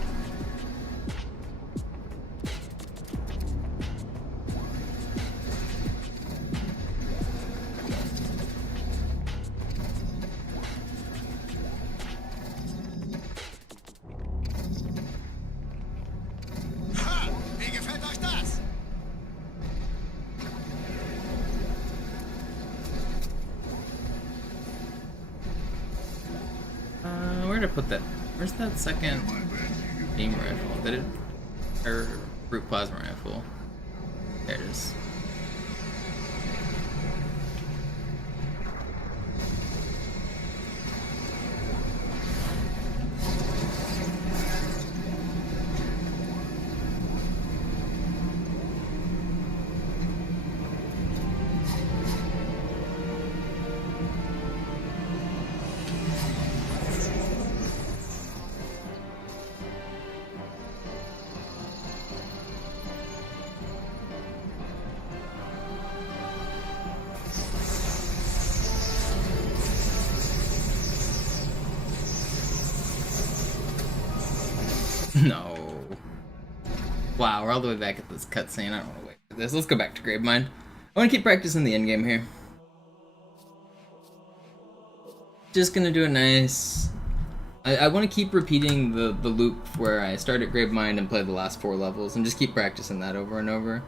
Ha! Wie gefällt euch das? Where'd I put that? Where's that second beam rifle? Did it? Or brute plasma rifle? There it is. No. Wow, we're all the way back at this cutscene. I don't want to wait for this. Let's go back to Gravemind. I want to keep practicing the endgame here. Just gonna do a nice... I want to keep repeating the loop where I start at Gravemind and play the last 4 levels, and just keep practicing that over and over.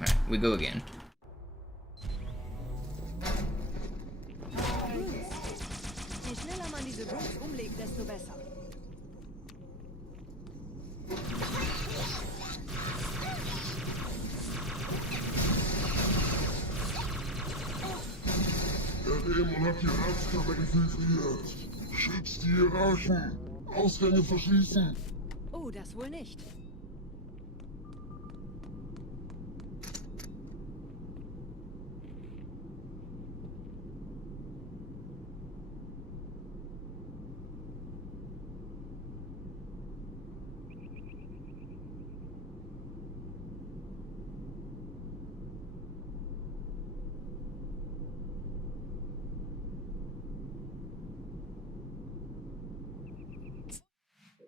Alright, we go again. Je schneller man diese Brutes umlegt, desto besser. Der Dämon hat die Herzkammer infiltriert. Schützt die Hierarchen. Ausgänge verschließen. Oh, das wohl nicht.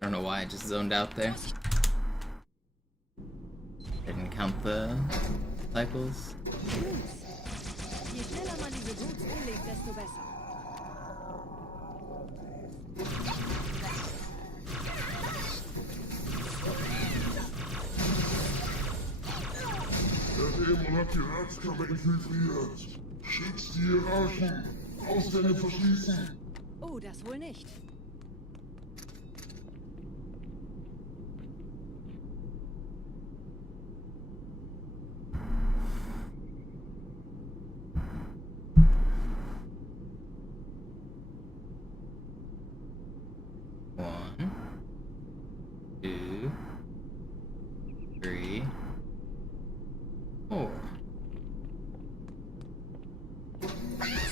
I don't know why I just zoned out there. Didn't count the cycles. Je schneller man diese Boots umlegt, desto besser. Der Dämon hat die Ratskammer infiltriert. Schützt die Hierarchen. Ausgänge verschließen. Oh, das wohl nicht. One, two, three, four.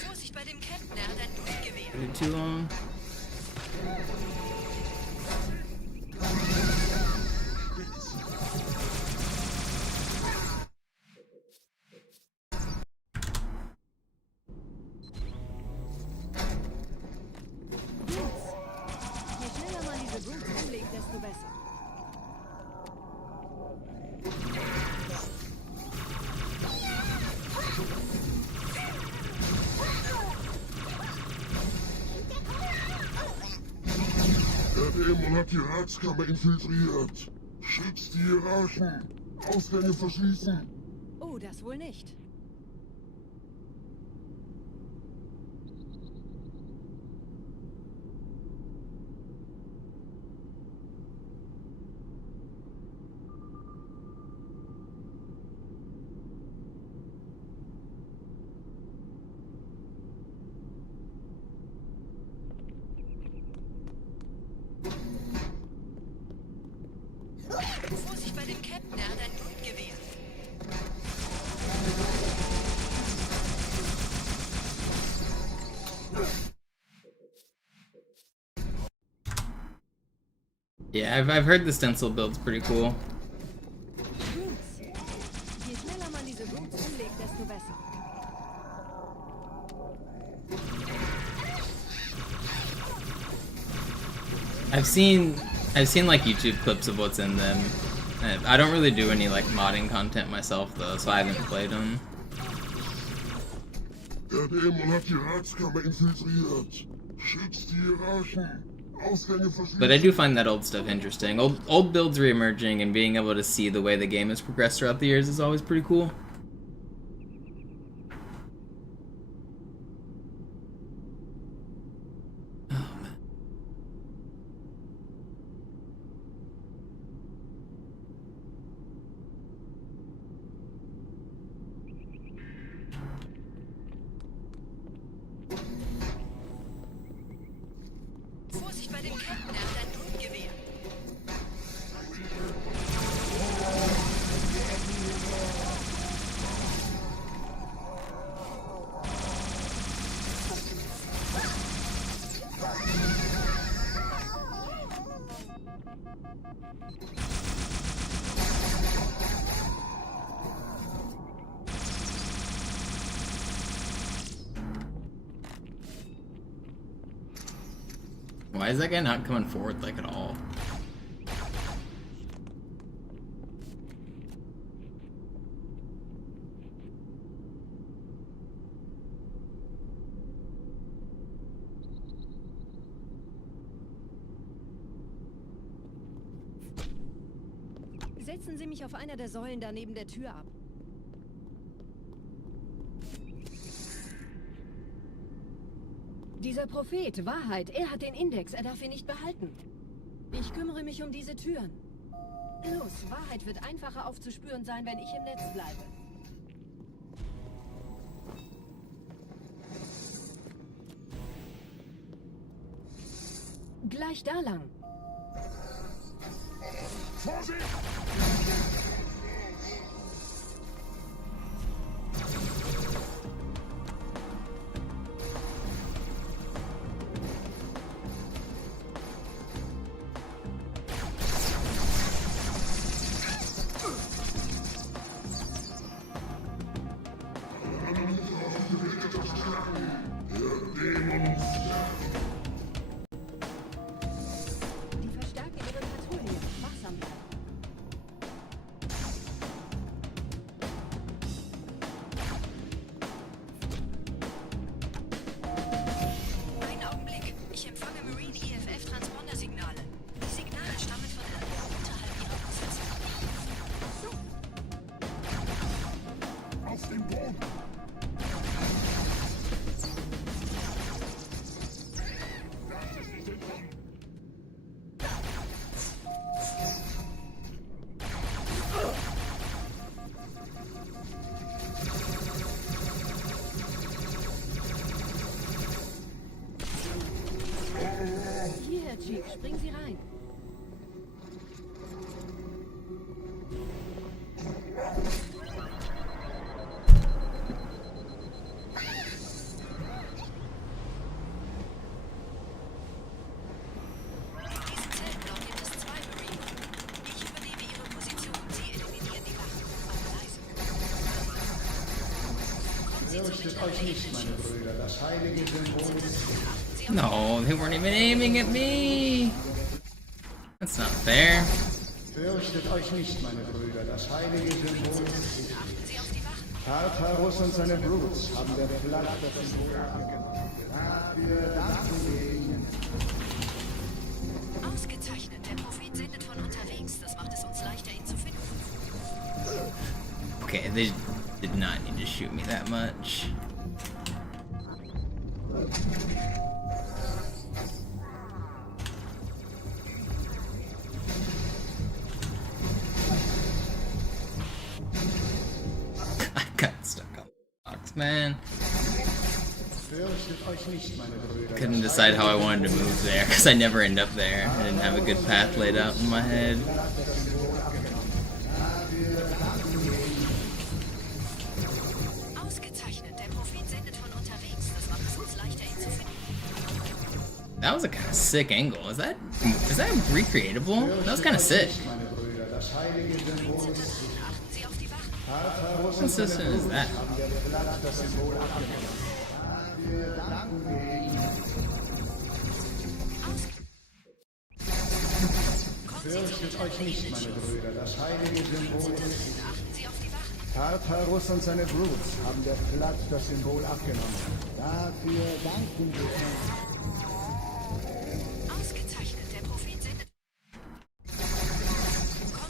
Vorsicht bei dem Captain, er hat ein Blutgewehr. Is it too long? Je schneller man diese Boots umlegt, desto besser. Der Dämon hat die Ratskammer infiltriert. Schützt die Hierarchen. Ausgänge verschließen. Oh, das wohl nicht. Vorsicht bei dem Captain, er hat ein Blutgewehr. Yeah, I've heard the stencil build's pretty cool. Boots. Je schneller man diese Boots umlegt, desto besser. I've seen like YouTube clips of what's in them. I don't really do any like modding content myself though, so I haven't played them. Der Dämon hat die Ratskammer infiltriert. Schützt die Hierarchen. Ausgänge verschließen. But I do find that old stuff interesting. Old builds re-emerging and being able to see the way the game has progressed throughout the years is always pretty cool. Vorsicht bei dem Captain, er hat ein Blutgewehr. Why is that guy not coming forward like at all? Setzen Sie mich auf einer der Säulen da neben der Tür ab. Dieser Prophet, Wahrheit, er hat den Index, er darf ihn nicht behalten. Ich kümmere mich um diese Türen. Los, Wahrheit wird einfacher aufzuspüren sein, wenn ich im Netz bleibe. Gleich da lang. Vorsicht! Die verstärken ihre Patrouille. Wachsam bleiben. Einen Augenblick. Ich empfange Marine EFF-Transpondersignale. Die Signale stammen von irgendwo unterhalb ihrer Position. Auf den Boden! Hierher, Chief. Springen Sie rein. In diesem Zeltblock gibt es 2 Marine. Ich übernehme ihre Position. Sie eliminieren die Wachen. Aber leise. Kommen Sie zum Fürchtet euch nicht, meine Brüder. Das heilige Symbol ist No, they weren't even aiming at me. That's not fair. Fürchtet euch nicht, meine Brüder. Das heilige Symbol ist Achten Sie auf die Wachen. Tartarus und seine Brutes haben der Platte das Symbol abgenommen. Dafür danken wir ihnen. Ausgezeichnet. Der Prophet sendet von unterwegs. Das macht es uns leichter, ihn zu finden. Okay, they did not need to shoot me that much. I got stuck on the box, man. Fürchtet euch nicht, meine Brüder. Couldn't decide how I wanted to move there because I never end up there. I didn't have a good path laid out in my head. Ausgezeichnet. Der Prophet sendet von unterwegs. Das macht es uns leichter, ihn zu finden. That was a kind of sick angle. Is that recreatable? That was kind of sick. Meine Brüder, das heilige Symbol ist Achten Sie auf die Wachen. Tartarus How und seine consistent is Brutes that? haben der Platte das Symbol abgenommen. Dafür danken wir ihnen. Fürchtet euch nicht, meine Brüder. Das heilige Symbol ist Achten Sie auf die Wachen. Tartarus und seine Brutes haben der Platt das Symbol abgenommen. Dafür danken wir ihnen. Ausgezeichnet. Der Prophet sendet.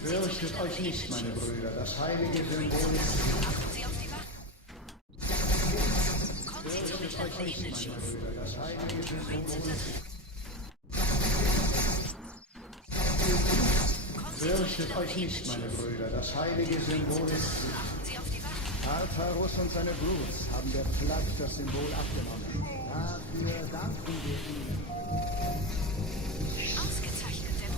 Fürchtet euch nicht, meine Brüder. Das heilige Symbol ist Achten Sie auf die Wachen. Kommen Sie zur mittleren Ebene, Chief. das heilige Symbol. Fürchtet euch nicht, meine Brüder. Das heilige Symbol ist Achten Sie auf die Wachen. Tartarus und seine Brutes haben der Platt das Symbol abgenommen. Dafür danken wir ihnen. Ausgezeichnet. Der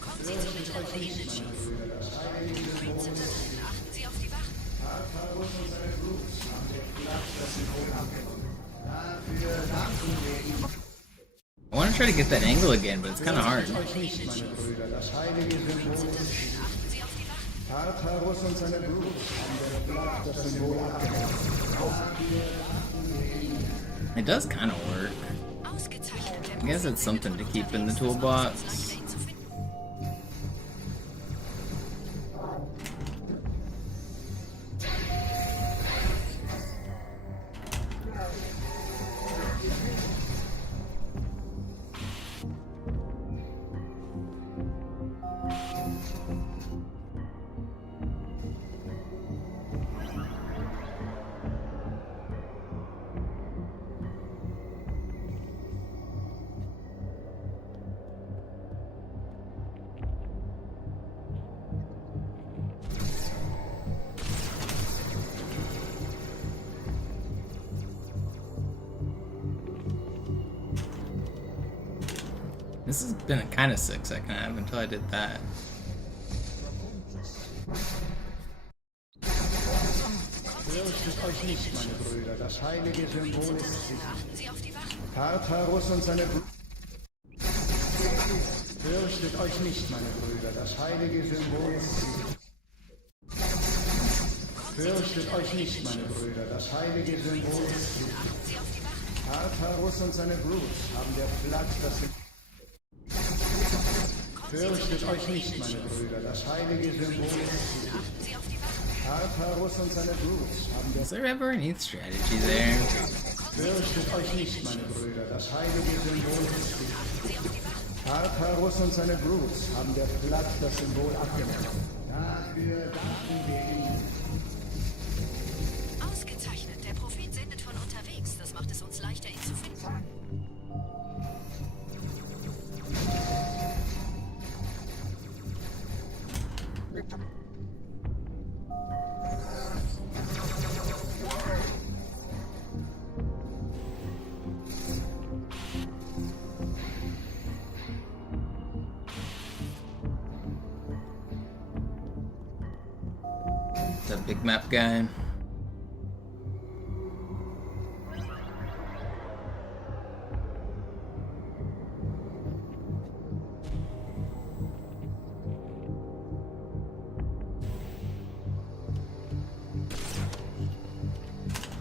Kommen Sie zur mittleren Ebene, Chief. Das heilige Symbol ist Achten Sie auf die Wachen. Tartarus und seine Brutes haben der Platt das Symbol abgenommen. Dafür danken wir ihnen. I want to try to get that angle again, but it's kind of hard. Euch nicht, meine Brüder. Das heilige Symbol ist Achten Sie auf die Wachen. Tartarus und seine Brutes haben der Platt das Symbol abgenommen. Dafür danken wir ihnen. It does kind of work. Ausgezeichnet. Der I guess it's something to keep in the toolbox. leichter, ihn zu finden. This has been a kind of sick second half until I did that. Fürchtet euch nicht, meine Brüder, das heilige Symbol ist sicher. Achten Sie auf die Wachen. Tartarus und seine Brüder. Fürchtet euch nicht, meine Brüder, das heilige Symbol ist sicher. Fürchtet euch nicht, meine Brüder, das heilige Symbol ist sicher. Achten Sie auf die Wachen. Tartarus und seine Brutes haben der Flatt das... Fürchtet euch nicht, meine Brüder, das heilige Symbol ist sicher. Achten Sie auf die Wachen. Tartarus und seine Brutes haben der... Is there ever any strategy there? Fürchtet euch nicht, meine Brüder, das heilige Symbol ist sicher. Achten Sie auf die Wachen. Tartarus und seine Brutes haben der Flatt das Symbol abgenommen. Dafür danken wir ihnen. Ausgezeichnet. Der Prophet sendet von unterwegs. Das macht es uns leichter, ihn zu finden. The big map guy.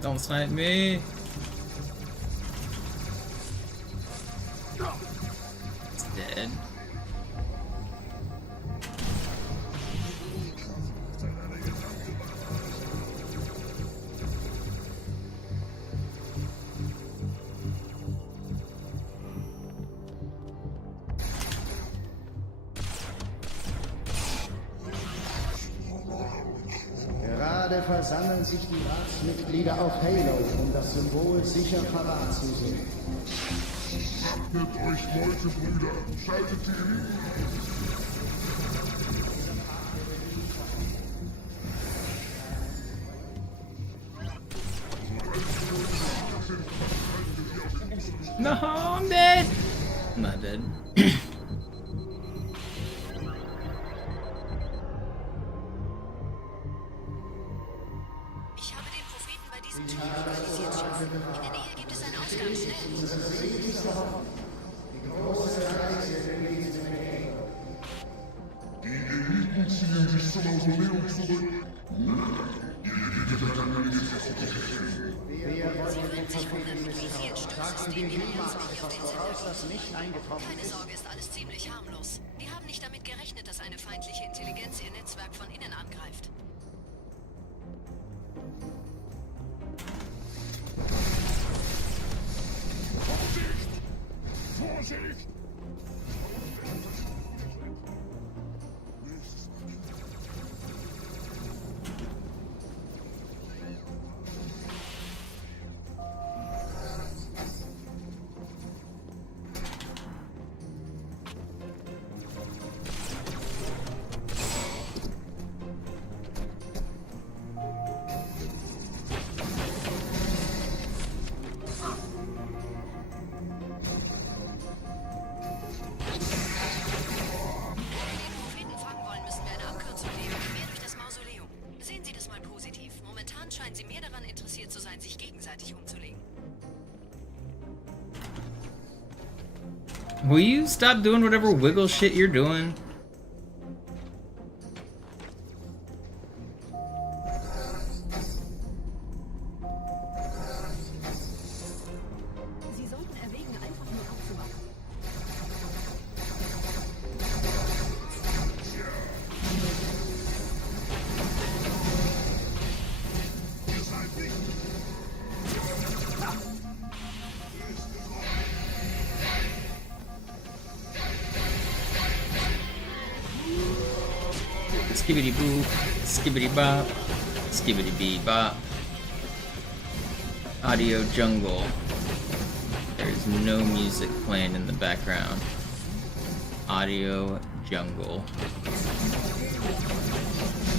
Don't snipe me. It's dead. Gerade versammeln sich die Ratsmitglieder auf Halo, um das Symbol sicher verwahrt zu sehen. Wappnet euch, Leute, Brüder. Schaltet die Eliten. No, I'm dead. I'm not dead. Ich habe den Propheten bei diesem Typ lokalisiert, Chef. In der Nähe gibt es einen Ausgang. Schnell! Die Eliten ziehen sich zum Mausoleum zurück. Wir wollen den Sich wundern, mit wie vielen Steuersystem die Allianz mich hier auf den voraus, Sender dass nicht eingetroffen Keine ist. Sorge, ist alles ziemlich harmlos. Die haben nicht damit gerechnet, dass eine feindliche Intelligenz ihr Netzwerk von innen angreift. Vorsicht! Will you stop doing whatever wiggle shit you're doing? Sie sollten erwägen, einfach nur abzuwarten. Skibbity boo, skibbity bop, skibbity bee bop. Audio jungle. There's no music playing in the background. Audio jungle.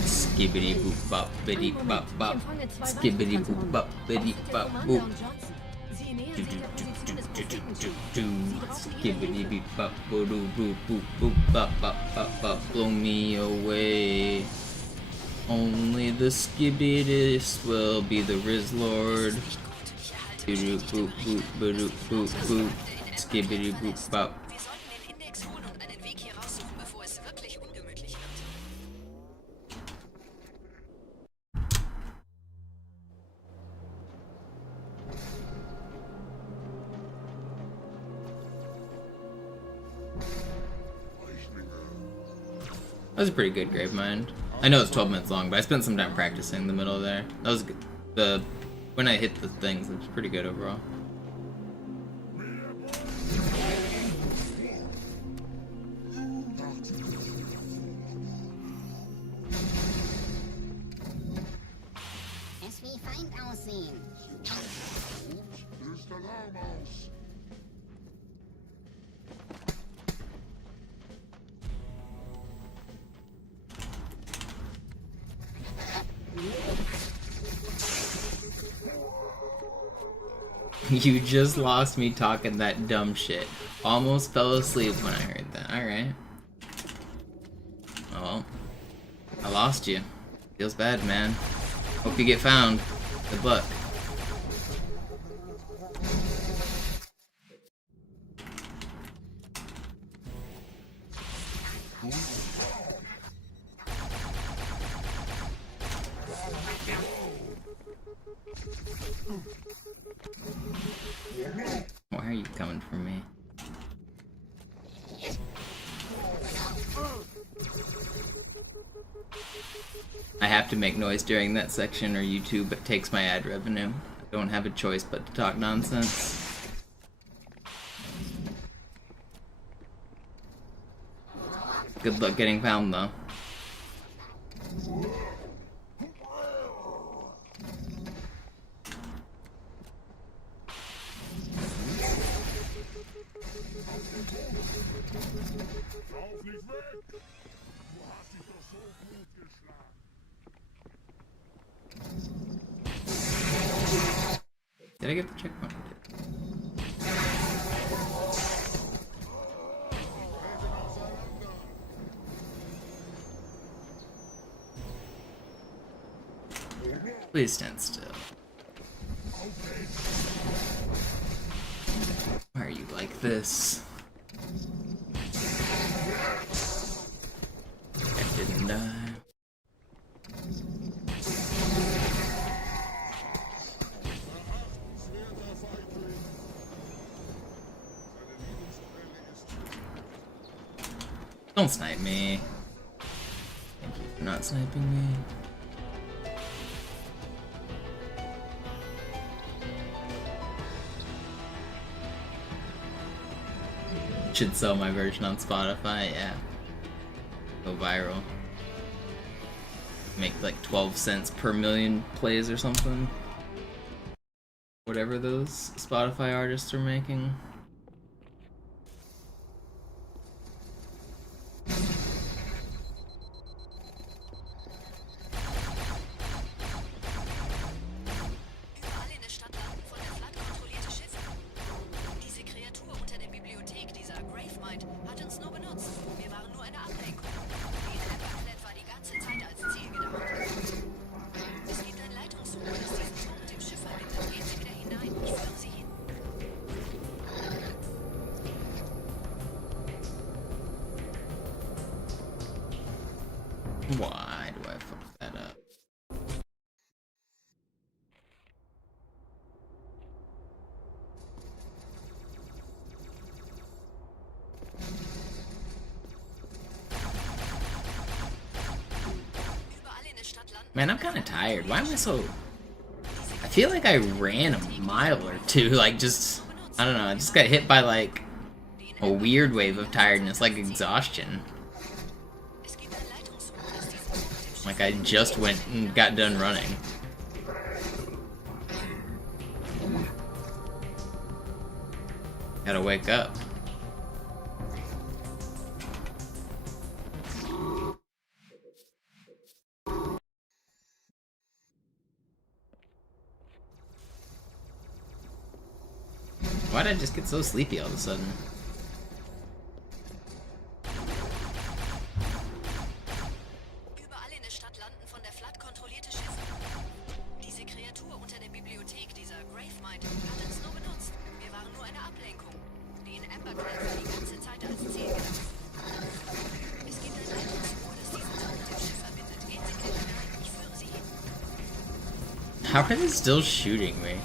Skibbity boop bop biddy bop bop. Skibbity boop bop biddy bop boop. Sie nähern sich der Position des Propheten zu. Blow me away. Only the Skibidis will be the Riz Lord. Boop boop boop boop boop boop. Skibidi boop bop. Wir sollten den Index holen und einen Weg hier raussuchen, bevor es wirklich ungemütlich wird. That was a pretty good grave mind. I know it's 12 minutes long, but I spent some time practicing in the middle there. That was good. When I hit the things, it was pretty good overall. Es wie Feind aussehen. Löst Alarm aus. You just lost me talking that dumb shit. Almost fell asleep when I heard that. Alright. Oh well. I lost you. Feels bad, man. Hope you get found. Good luck. Why are you coming for me? I have to make noise during that section or YouTube takes my ad revenue. I don't have a choice but to talk nonsense. Good luck getting found though. Lauf nicht weg! Du hast dich doch so gut geschlagen. Did I get the checkpoint? Please stand still. Why are you like this? I didn't die. Don't snipe me. Thank you for not sniping me. Should sell my version on Spotify, yeah. Go viral. Make like 12 cents per million plays or something. Whatever those Spotify artists are making. Überall in der Stadt landen von der Flood kontrollierte Schiffe. Diese Kreatur unter der Bibliothek, dieser Gravemind, hat uns nur benutzt. Wir waren nur eine Ablenkung. Die Trapperklet war die ganze Zeit als Ziel gedacht. Es gibt ein Leitungsrohr, das diesen Turm mit dem Schiff verbindet. Gehen Sie wieder hinein. Ich führe Sie hin. Why do I fuck that up? Überall in der Stadt landen. Man, I'm kind of tired. Why am I so... I feel like I ran a mile or two, like just... I don't know, I just got hit by like a weird wave of tiredness, like exhaustion. Es gibt ein Leitungsrohr, das diesen Turm mit dem Schiff Like I just went and got done running. Gotta wake up. Why did I just get so sleepy all of a sudden? Überall in der Stadt landen von der Flood kontrollierte Schiffe. Diese Kreatur unter der Bibliothek, dieser Gravemind, hat uns nur benutzt. Wir waren nur eine Ablenkung. Den Amber Clan war die ganze Zeit als Ziel gedacht. Es gibt ein altes Spur, das diesen Turm mit dem Schiff verbindet. Gehen Sie mit hinein, ich führe Sie hin. How are they still shooting me?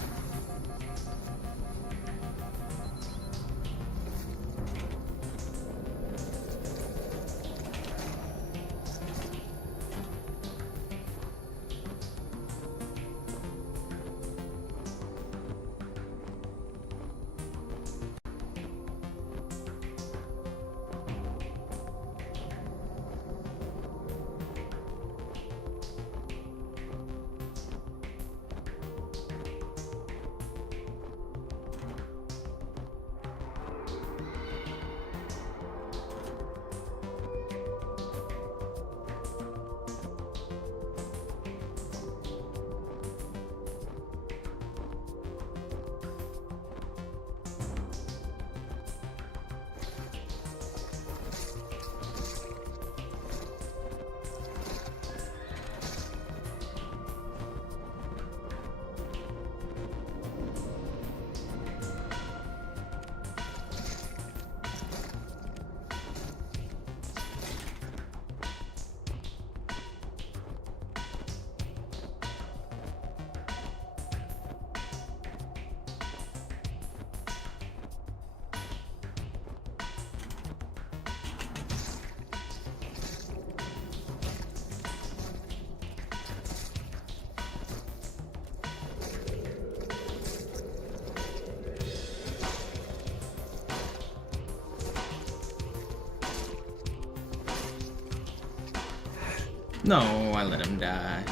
No, I let him die.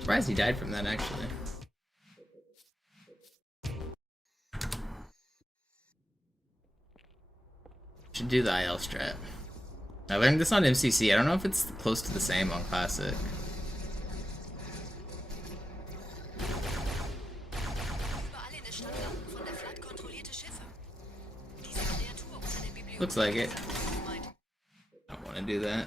Surprised he died from that, actually. Should do the IL strat. I learned this on MCC. I don't know if it's close to the same on Classic. Überall in der Stadt landen von der Flood kontrollierte Schiffe. Diese Kreatur unter der Bibliothek. Looks like it. I don't want to do that.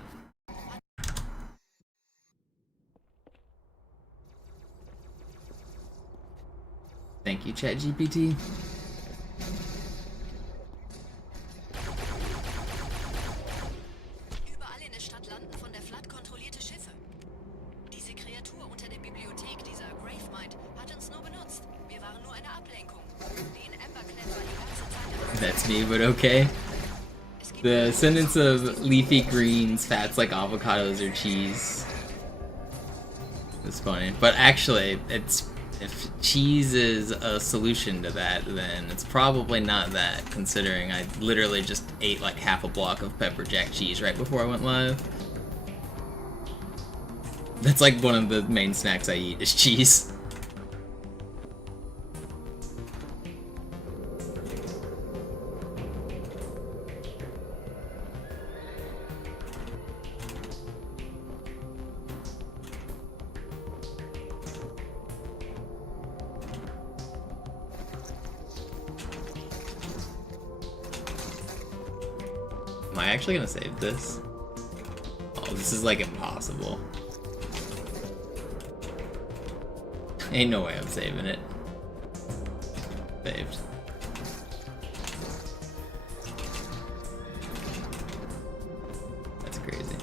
Thank you, ChatGPT. Überall in der Stadt landen von der Flood kontrollierte Schiffe. Diese Kreatur unter der Bibliothek, dieser Gravemind, hat uns nur benutzt. Wir waren nur eine Ablenkung. Den Amber Clan war die ganze Zeit. That's me, but okay. The sentence of leafy greens, fats like avocados or cheese. It's funny. But actually, if cheese is a solution to that, then it's probably not that, considering I literally just ate like half a block of pepper jack cheese right before I went live. That's like one of the main snacks I eat is cheese. Am I actually gonna save this? Oh, this is like impossible. Ain't no way I'm saving it. Saved. That's crazy.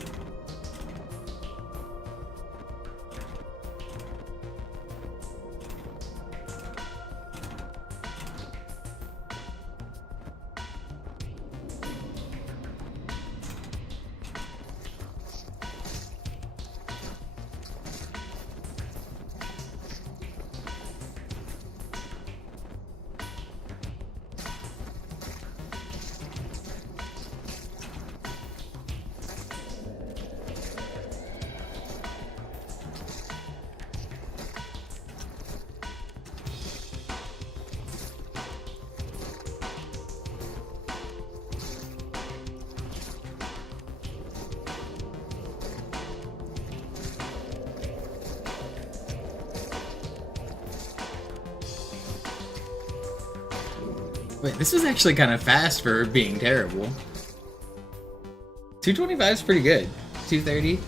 Wait, this was actually kind of fast for being terrible. 225 is pretty good. 230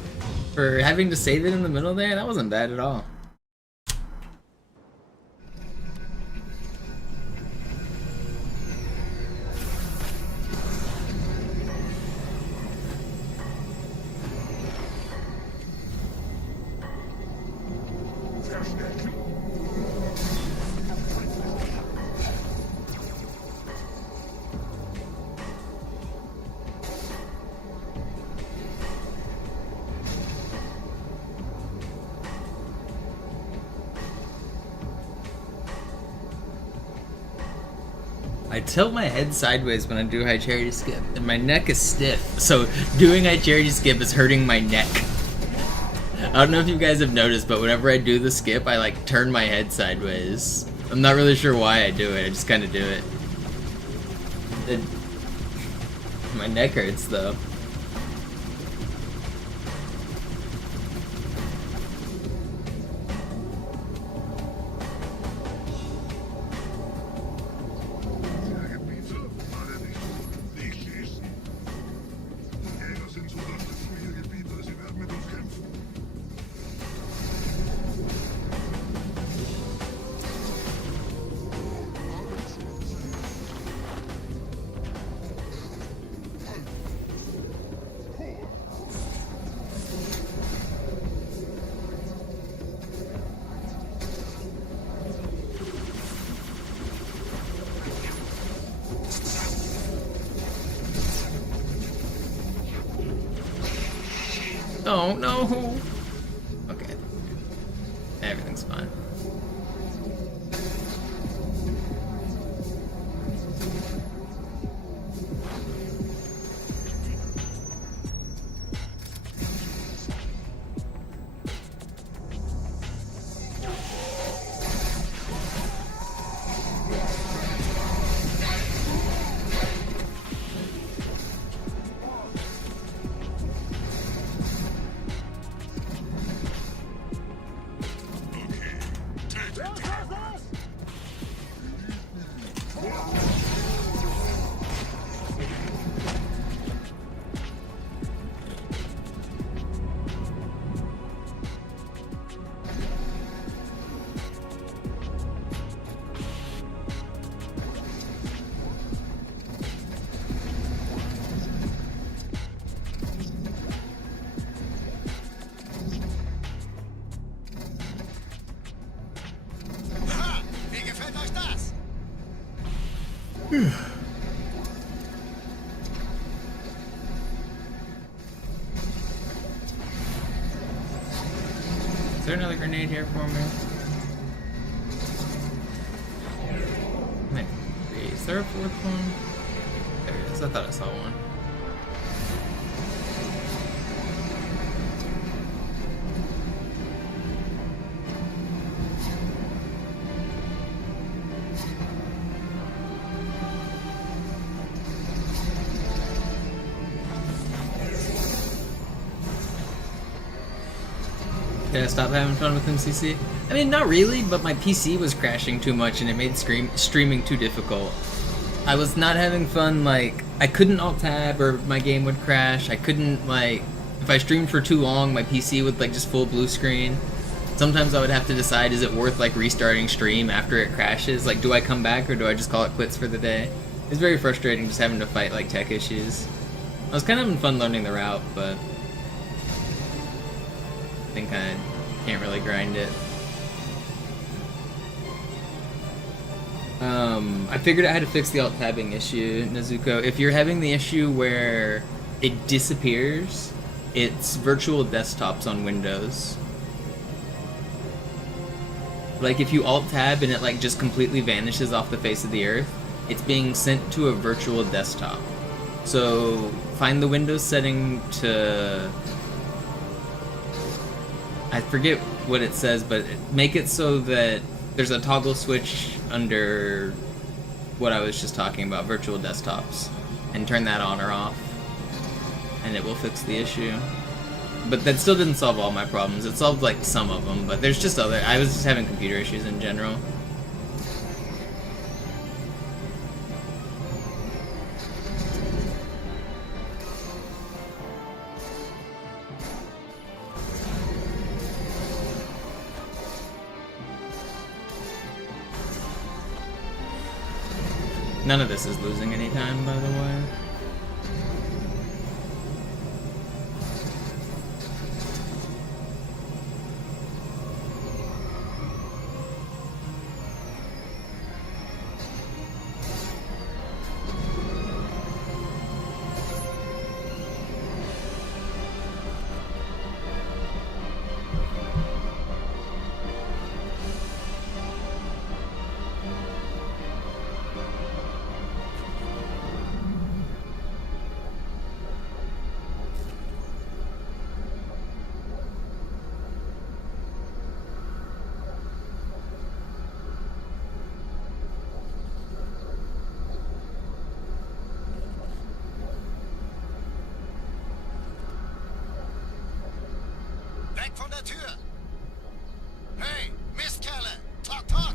for having to save it in the middle there, that wasn't bad at all. I tilt my head sideways when I do high charity skip, and my neck is stiff, so doing high charity skip is hurting my neck. I don't know if you guys have noticed, but whenever I do the skip, I like turn my head sideways. I'm not really sure why I do it, I just kind of do it. My neck hurts though. Oh no! Okay. Everything's fine. Is there another grenade here for me? Maybe. Is there a fourth one? There it is. I thought I saw one. Did I stop having fun with MCC? I mean, not really, but my PC was crashing too much and it made streaming too difficult. I was not having fun, like, I couldn't alt-tab or my game would crash. I couldn't, like, if I streamed for too long, my PC would, like, just full blue screen. Sometimes I would have to decide, is it worth, like, restarting stream after it crashes? Like, do I come back or do I just call it quits for the day? It's very frustrating just having to fight, like, tech issues. I was kind of having fun learning the route, but I think I can't really grind it. I figured out how to fix the alt-tabbing issue, Nezuko. If you're having the issue where it disappears, it's virtual desktops on Windows. Like, if you alt-tab and it, like, just completely vanishes off the face of the earth, it's being sent to a virtual desktop. So, find the Windows setting to... I forget what it says, but make it so that there's a toggle switch under what I was just talking about, virtual desktops, and turn that on or off, and it will fix the issue. But that still didn't solve all my problems. It solved, like, some of them, but there's just other... I was just having computer issues in general. None of this is losing any time, by the way. Weg von der Tür! Hey, Mistkerle! Talk, talk!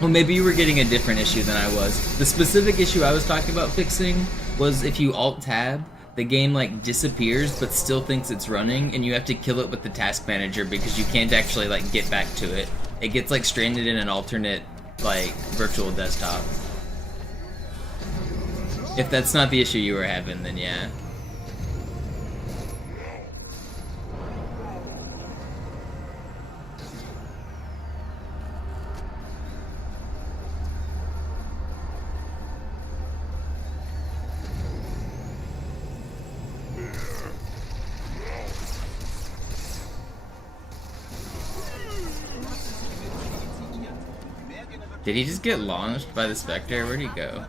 Well, maybe you were getting a different issue than I was. The specific issue I was talking about fixing was if you Alt-Tab, the game like disappears but still thinks it's running, and you have to kill it with the task manager because you can't actually like get back to it. It gets like stranded in an alternate like virtual desktop. If that's not the issue you were having, then yeah. Did he just get launched by the Spectre? Where'd he go?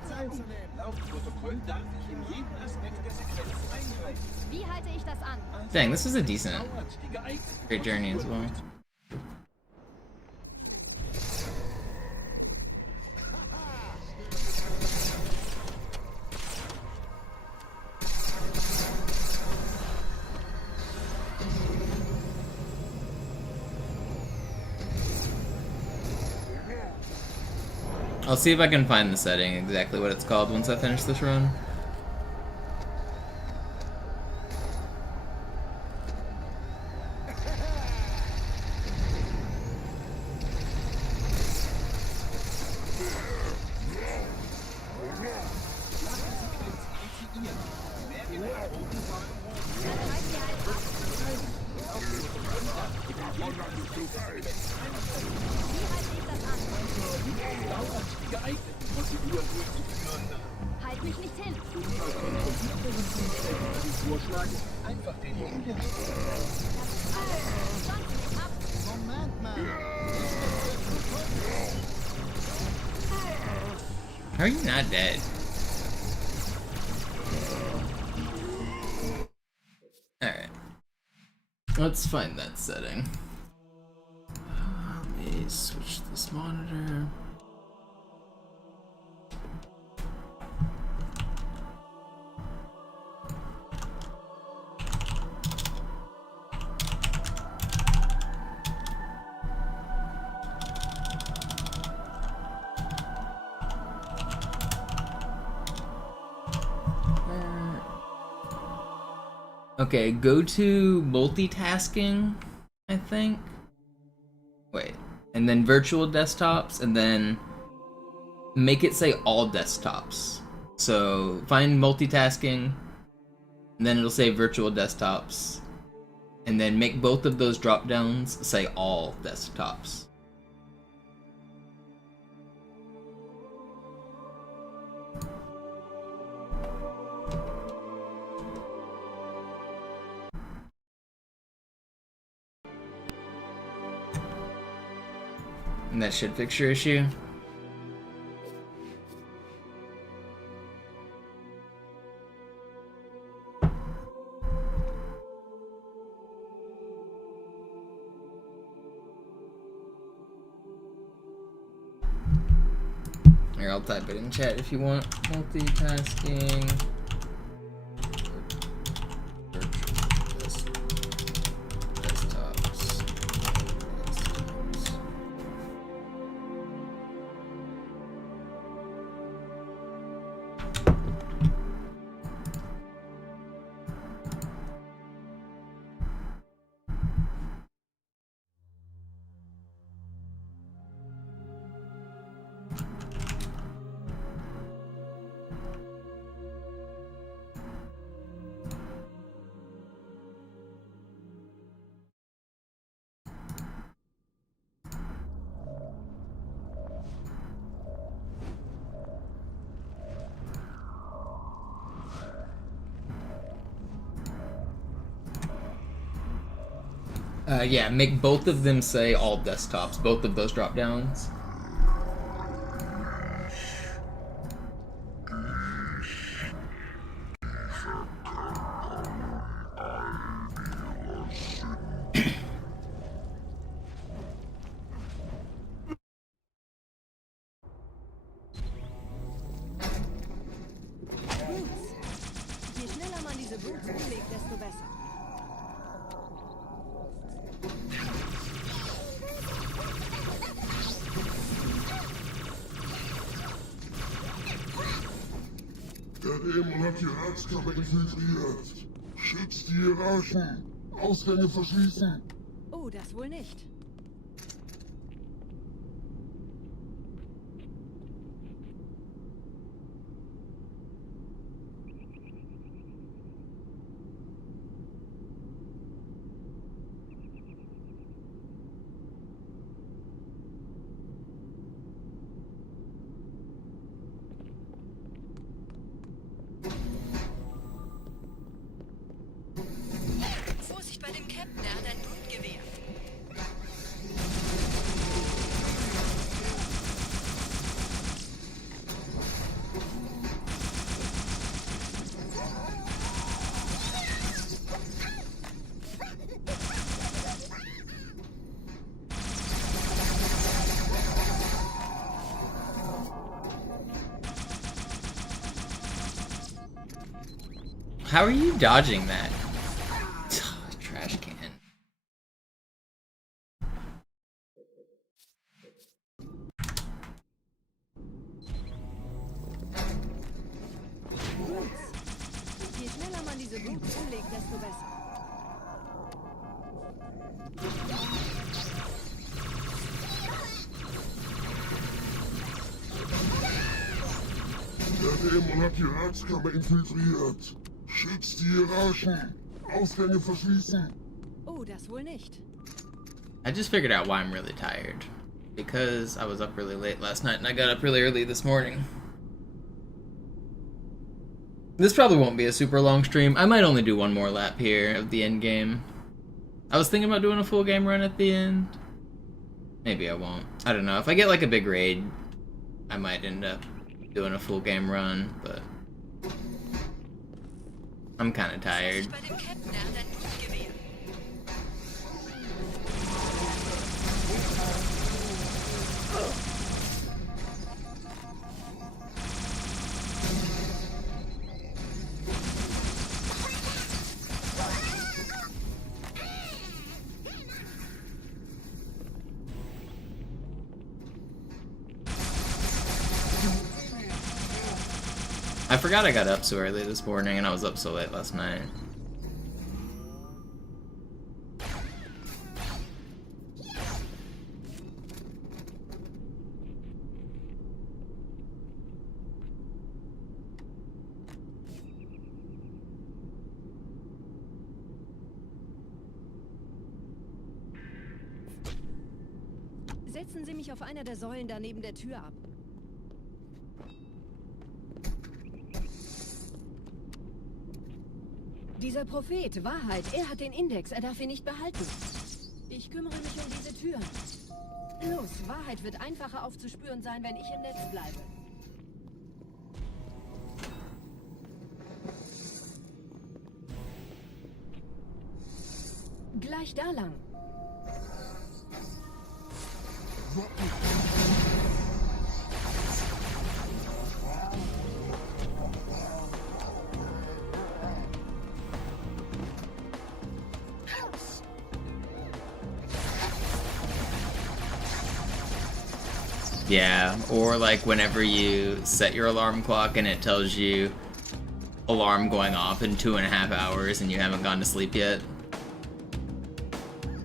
Wie halte ich das an? Dang, this was a decent great journey as well. I'll see if I can find the setting, exactly what it's called, once I finish this run. Halt mich nicht hin! How are you not dead? Alright. Let's find that setting. Let me switch this monitor. Okay, go to multitasking, I think. Wait, and then virtual desktops, and then make it say all desktops. So find multitasking, and then it'll say virtual desktops, and then make both of those drop downs say all desktops. And that should fix your issue. Here, I'll type it in chat if you want. Multitasking. Yeah, make both of them say all desktops, both of those drop downs. Je schneller man diese Boots umlegt, desto besser. Der Dämon hat die Ratskammer infiltriert. Schützt die Hierarchen. Ausgänge verschließen. Oh, das wohl nicht. Vorsicht bei dem Captain, er hat ein Blutgewehr. How are you dodging that? Trash can. Je schneller man diese Boots umlegt, desto besser. Der Dämon hat die Ratskammer infiltriert. Schützt die Hierarchen. Ausgänge verschließen. Oh, das wohl nicht. I just figured out why I'm really tired. Because I was up really late last night and I got up really early this morning. This probably won't be a super long stream. I might only do one more lap here of the end game. I was thinking about doing a full game run at the end. Maybe I won't. I don't know. If I get like a big raid, I might end up doing a full game run, but I'm kind of tired. Vorsicht bei dem Captain, er hat ein Blutgewehr. I forgot I got up so early this morning and I was up so late last night. Setzen Sie mich auf einer der Säulen da neben der Tür ab. Dieser Prophet, Wahrheit, er hat den Index, er darf ihn nicht behalten. Ich kümmere mich um diese Türen. Los, Wahrheit wird einfacher aufzuspüren sein, wenn ich im Netz bleibe. Gleich da lang. Yeah, or like whenever you set your alarm clock and it tells you alarm going off in 2.5 hours and you haven't gone to sleep yet.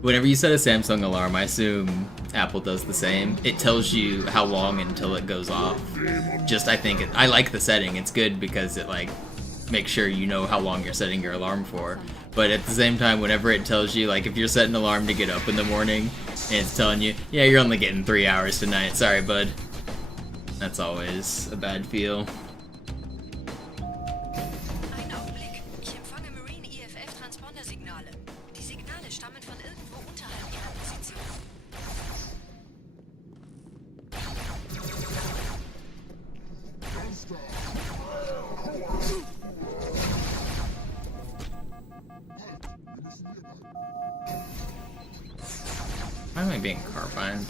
Whenever you set a Samsung alarm, I assume Apple does the same. It tells you how long until it goes off. I like the setting. It's good because it like makes sure you know how long you're setting your alarm for. But at the same time, whenever it tells you, like if you're setting an alarm to get up in the morning and it's telling you, yeah, you're only getting 3 hours tonight, sorry bud. That's always a bad feel. Einen Augenblick. Ich empfange Marine EFF-Transpondersignale. Die Signale stammen von irgendwo being carbined.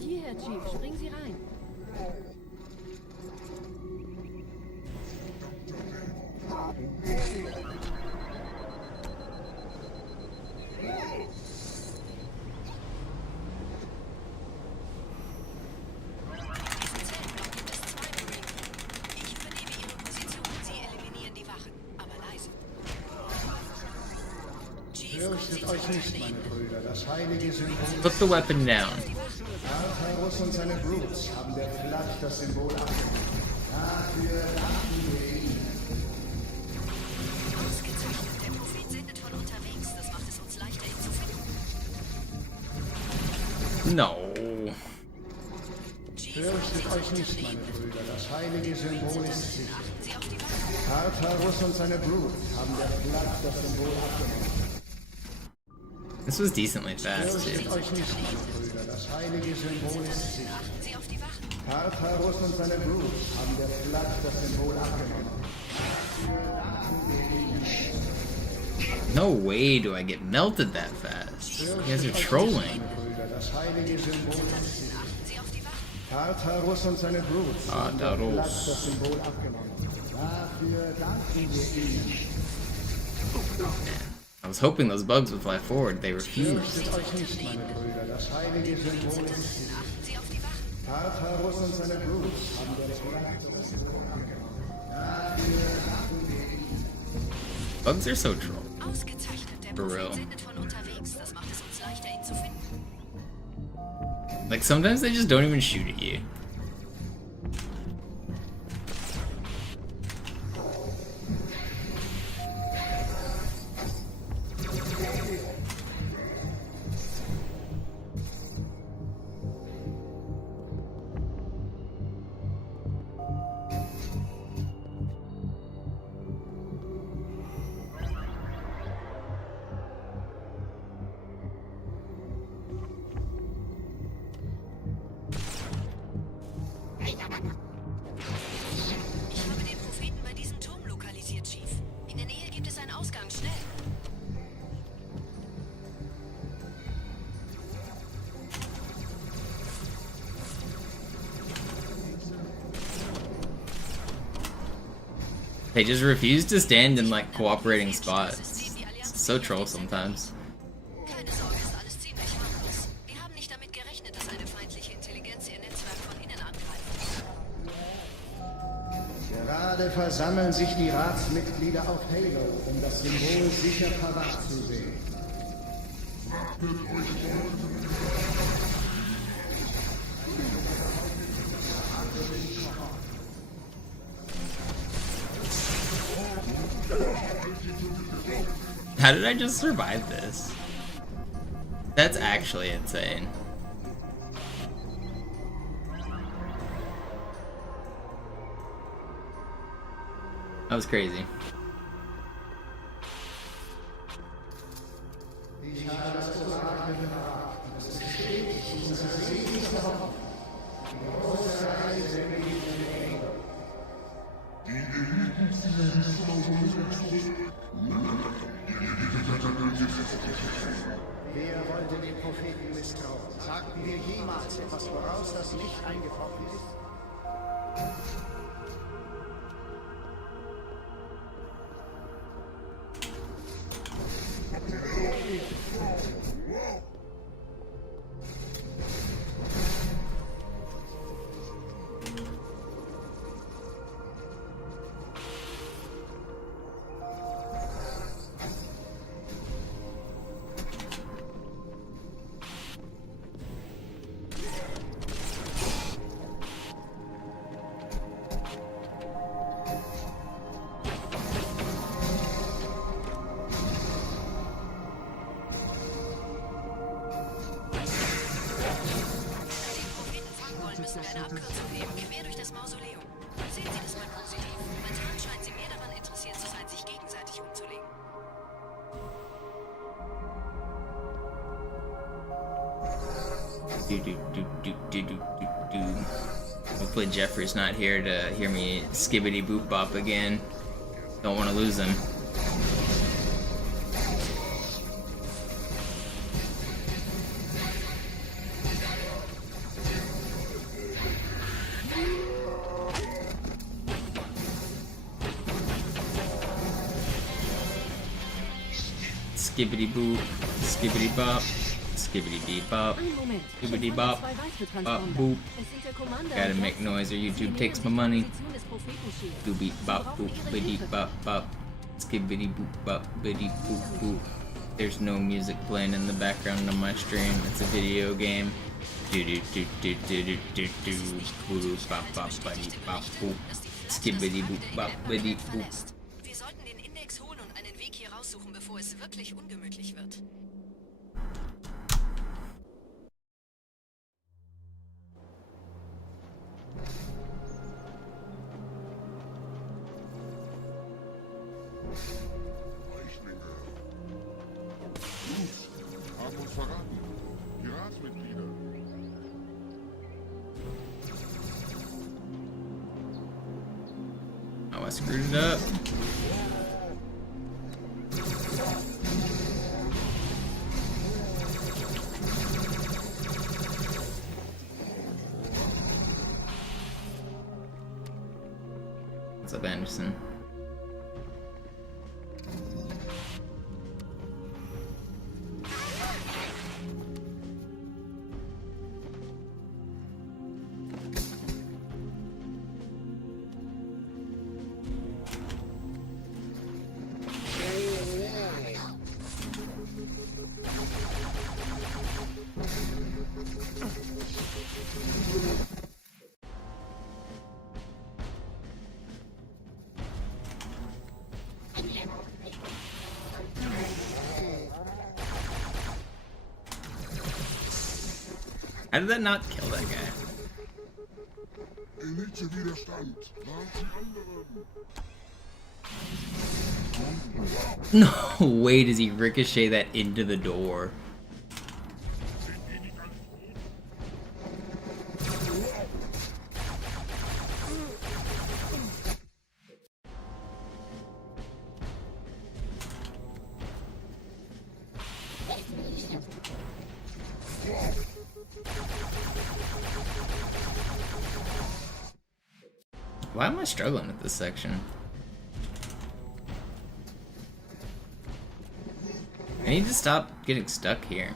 Hierher, Chief, springen Sie rein. Ich übernehme Ihre Position. Sie eliminieren die Wachen, aber leise. Chief, kommen Sie Fürchtet zu euch nicht, uns. meine Brüder. Das heilige Symbol. Put the weapon down. Tartarus und seine Brutes haben der Flash das Symbol abgenommen. Dafür danken wir ihnen. Ausgezeichnet. Der Prophet sendet von unterwegs. Das macht es uns leichter, ihn zu finden. No. Fürchtet euch nicht, meine Brüder. Das heilige Symbol ist sicher. Achten Sie auf die Wachen. Tartarus und seine Brutes haben der Flash das Symbol abgenommen. This was decently fast, Fürchtet too. euch nicht, meine Brüder. Das heilige Symbol ist sicher. Achten Sie auf die Wachen. Tartarus und seine Brutes haben der Flash das Symbol abgenommen. No way do I get melted that fast. You guys are trolling. Brüder, das heilige Symbol ist sicher. Achten Sie auf die Wachen. Tartarus und seine Brutes haben der Tartarus. Flash das Symbol abgenommen. Dafür danken wir ihnen. I was hoping those bugs would fly forward. They refused. Fürchtet euch nicht, meine Brüder. Das heilige Symbol ist sicher. Achten Sie auf die Wachen. Tartarus und seine Brutes haben der Flash das Symbol abgenommen. Dafür danken wir ihnen. Bugs are so troll. Ausgezeichnet. Der For real. Prophet sendet von unterwegs. Das macht es uns leichter, ihn zu finden. Like, sometimes they just don't even shoot at you. Ich habe den Propheten bei diesem Turm lokalisiert, Chief. In der Nähe gibt es einen Ausgang. Schnell. They just refuse to stand in, like, cooperating spots. It's so troll sometimes. Keine Sorge, ist alles ziemlich harmlos. Wir haben nicht damit gerechnet, dass eine feindliche Intelligenz ihr Netzwerk von innen angreift. Gerade versammeln sich die Ratsmitglieder auf Halo, um das Symbol sicher parat zu sehen. How did I just survive this? That's actually insane. That was crazy. Wer wollte den Propheten misstrauen? Sagten wir jemals etwas, woraus das Licht eingebrochen ist? Müssen wir eine Abkürzung nehmen, quer durch das Mausoleum. Sehen Sie das mal positiv. Momentan scheinen Sie mehr daran interessiert zu sein, sich gegenseitig umzulegen. Hopefully Jeffrey's not here to hear me skibbity boop bop again. Don't want to lose him. Skibbity boop, skibbity bop, skibbity beep bop, Ein Moment. skibbity bop, Zwei weitere bop Transponder. boop. Es sind der Commander Gotta und make Jackson. noise or Sie YouTube nehmen takes sich my die money. Position des Prophetenschiilds. Doobie Sie bop brauchen boop, ihre biddy Hilfe. bop bop, skibbity boop bop, biddy boop boop. There's no music playing in the background of my stream. It's a video game. Do do do do do do do do. Boop bop bop buddy bop boop. Skibbity boop bop biddy boop. Wir sollten den Index holen und einen Weg hier raussuchen, bevor es wirklich ungemütlich wird. Weichlinge. Gut, haben uns verraten. Piratsmitglieder. Oh, I screwed it up. What's up, Anderson? How did that not kill that guy? Elite-Widerstand. Warnt die anderen. No way does he ricochet that into the door. Why am I struggling with this section? I need to stop getting stuck here.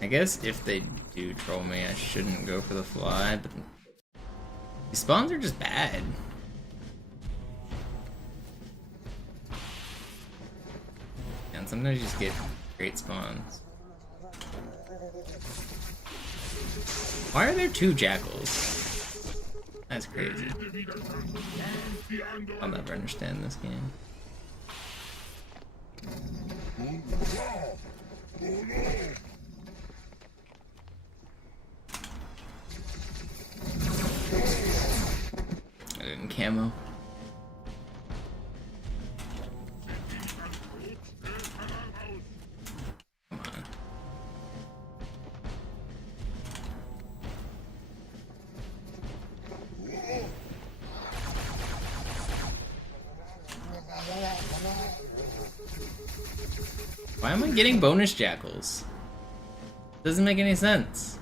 I guess if they do troll me, I shouldn't go for the fly, but these spawns are just bad. And sometimes you just get great spawns. Why are there two jackals? That's crazy. I'll never understand this game. I didn't camo. Come on. Why am I getting bonus jackals? Doesn't make any sense.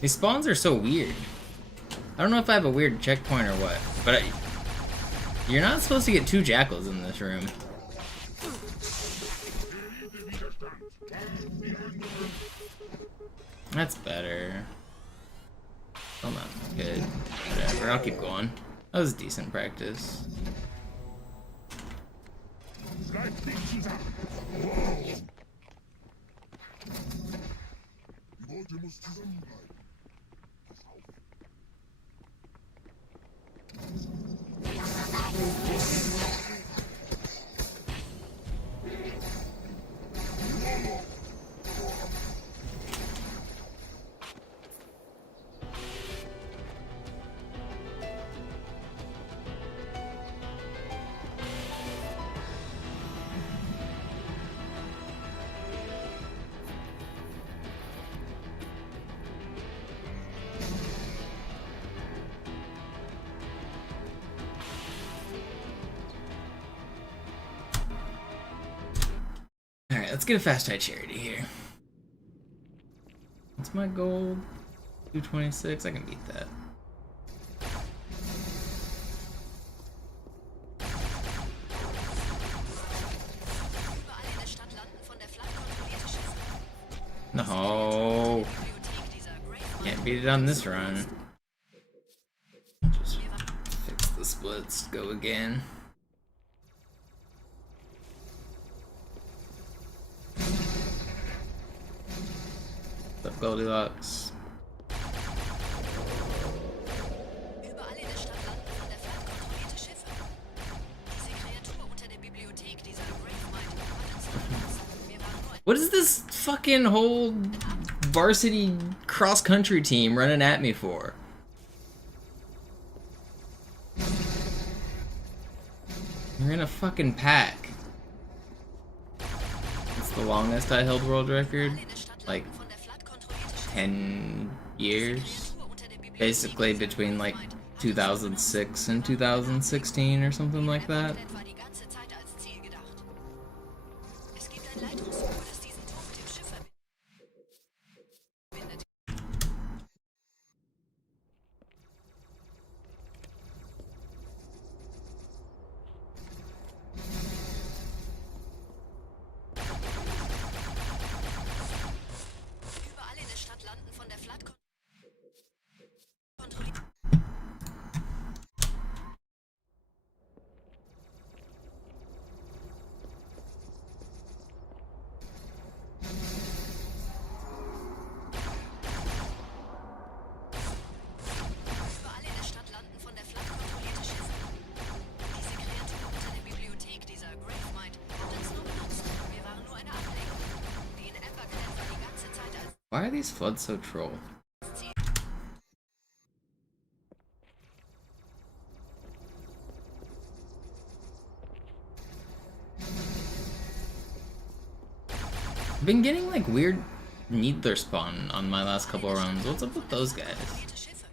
These spawns are so weird. I don't know if I have a weird checkpoint or what, but you're not supposed to get two jackals in this room. That's better. Still not good. Whatever, I'll keep going. That was decent practice. Bleibt nicht zusammen. Die Beute muss zusammenbleiben. Pass auf. Alright, let's get a fast high charity here. What's my goal? 226? I can beat that. Überall in der Stadt landen von der Flak kontrollierte Schiffe. No. Bibliothek dieser Grave Can't beat it on this run. Just fix the splits, go again. What's up, Goldilocks? Überall in der Stadt landen von der Flak kontrollierte Schiffe. Diese Kreatur unter der Bibliothek dieser Gravemind hat uns verlassen. Wir waren nur What is this fucking whole varsity cross-country team running at me for? You're in a fucking pack. It's the longest I held world record. Like 10 years. Basically between like 2006 and 2016 or something like that. etwa die ganze Zeit als Ziel gedacht. Es gibt ein Leitungsrohr, das diesen Turm mit dem Schiff verbindet. Überall in der Stadt landen von der Flak kontrolliert. Überall in der Stadt landen von der Flak kontrollierte Schiffe. Diese Kreatur unter der Bibliothek dieser Gravemind hat uns nur benutzt. Wir waren nur eine Ablenkung. Die in Emberclan war die ganze Zeit als Why are these floods so troll? Ziel. I've been getting like weird needler spawn on my last couple of runs. What's up with those guys? Kontrollierte Schiffe.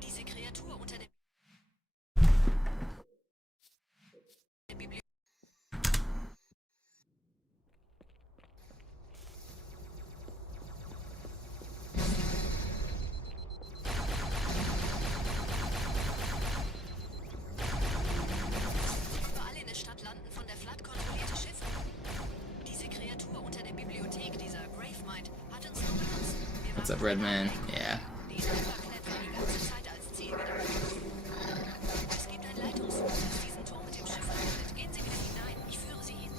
Diese Kreatur unter der Bibliothek. Überall in der Stadt landen von der Flak kontrollierte Schiffe. Diese Kreatur unter der Bibliothek dieser Gravemind hat uns nur benutzt. Wir What's waren up, Redman? Yeah. die in Emberclan war die ganze Zeit als Ziel gedacht. Es gibt ein Leitungsrohr, das diesen Turm mit dem Schiff verbindet. Gehen Sie wieder hinein. Ich führe Sie hin.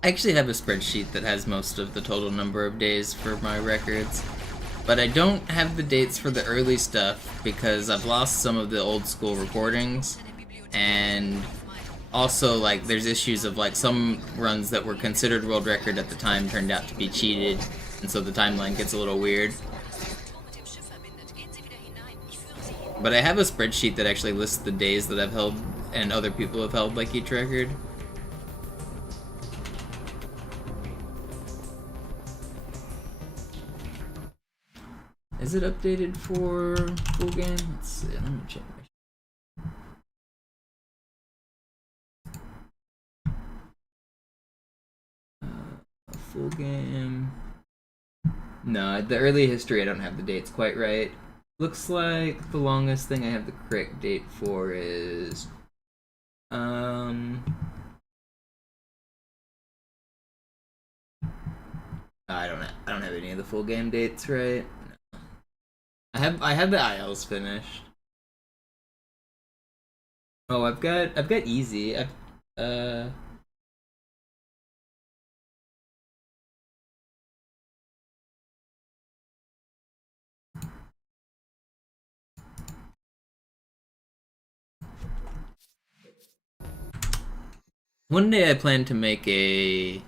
I actually have a spreadsheet that has most of the total number of days for my records, but I don't have the dates for the early stuff because I've lost some of the old school recordings, and also like there's issues of like some runs that were considered world record at the time turned out to be cheated, and so the timeline gets a little weird. Turm mit dem Schiff verbindet. Gehen Sie wieder hinein. Ich führe Sie hin. But I have a spreadsheet that actually lists the days that I've held and other people have held like each record. Is it updated for full game? Let's see. Let me check. Full game. No, the early history I don't have the dates quite right. Looks like the longest thing I have the correct date for is I don't have any of the full game dates right. No. I have the ILs finished. Oh, I've got easy. One day I plan to make a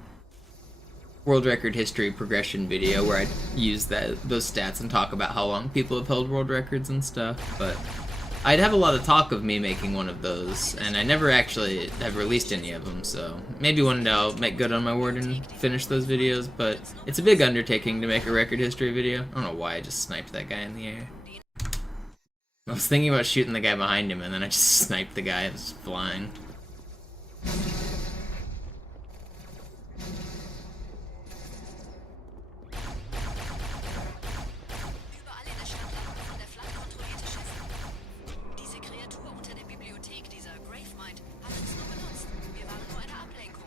world record history progression video where I'd use those stats and talk about how long people have held world records and stuff, but I'd have a lot of talk of me making one of those, and I never actually have released any of them, so maybe one day I'll make good on my word and finish those videos, but it's a big undertaking to make a record history video. I don't know why I just sniped that guy in the air. I was thinking about shooting the guy behind him, and then I just sniped the guy that was flying. Überall in der Stadt landen von der Flak kontrollierte Schiffe. Diese Kreatur unter der Bibliothek, dieser Gravemind, hat uns nur benutzt. Wir waren nur eine Ablenkung.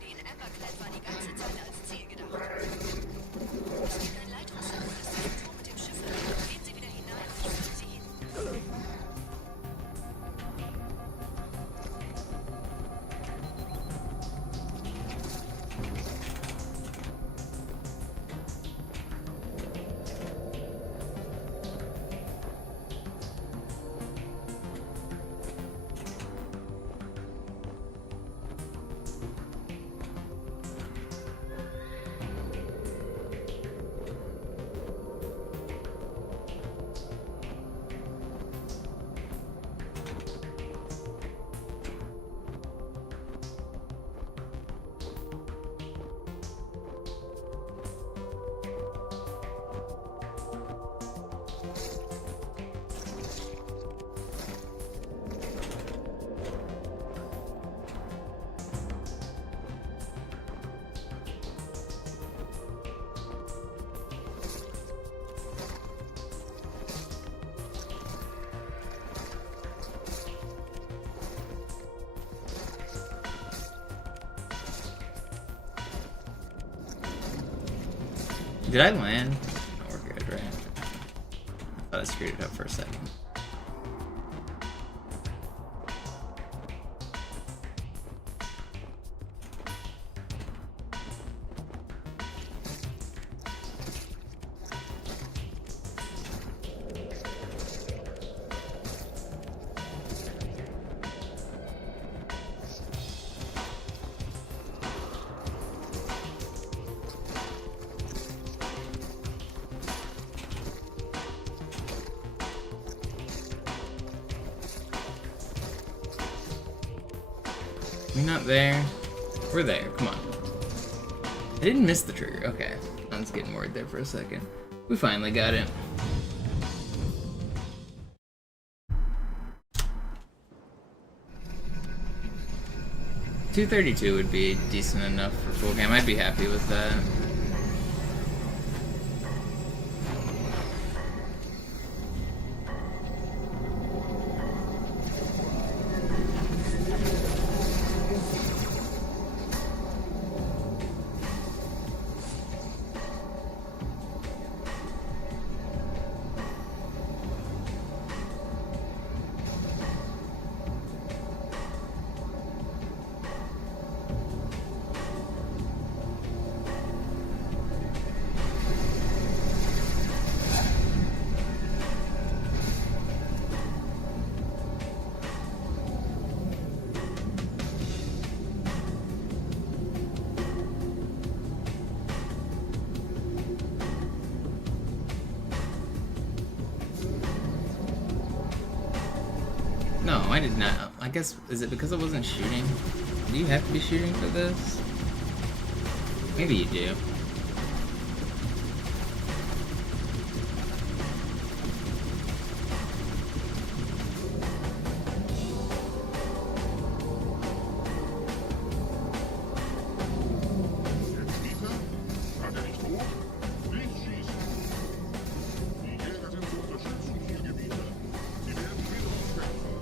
Die in Amberclad war die ganze Zeit als Ziel gedacht. Es gibt ein Leitungsseil, das diesen Turm mit dem Schiff verbindet. Gehen Sie wieder hinein und ich führe Sie hin. Did I land? No, we're good, right? I thought I screwed it up for a second. We're not there. We're there. Come on. I didn't miss the trigger. Okay. I was getting worried there for a second. We finally got it. $232 would be decent enough for full game. I'd be happy with that. No, I did not. I guess, is it because I wasn't shooting? Do you have to be shooting for this? Maybe you do. Jetzt Dieter? Hat er nicht hoch? Nicht schießen! Die Jäger sind zur Unterstützung Zielgebiete. Sie werden später aufkämpfen.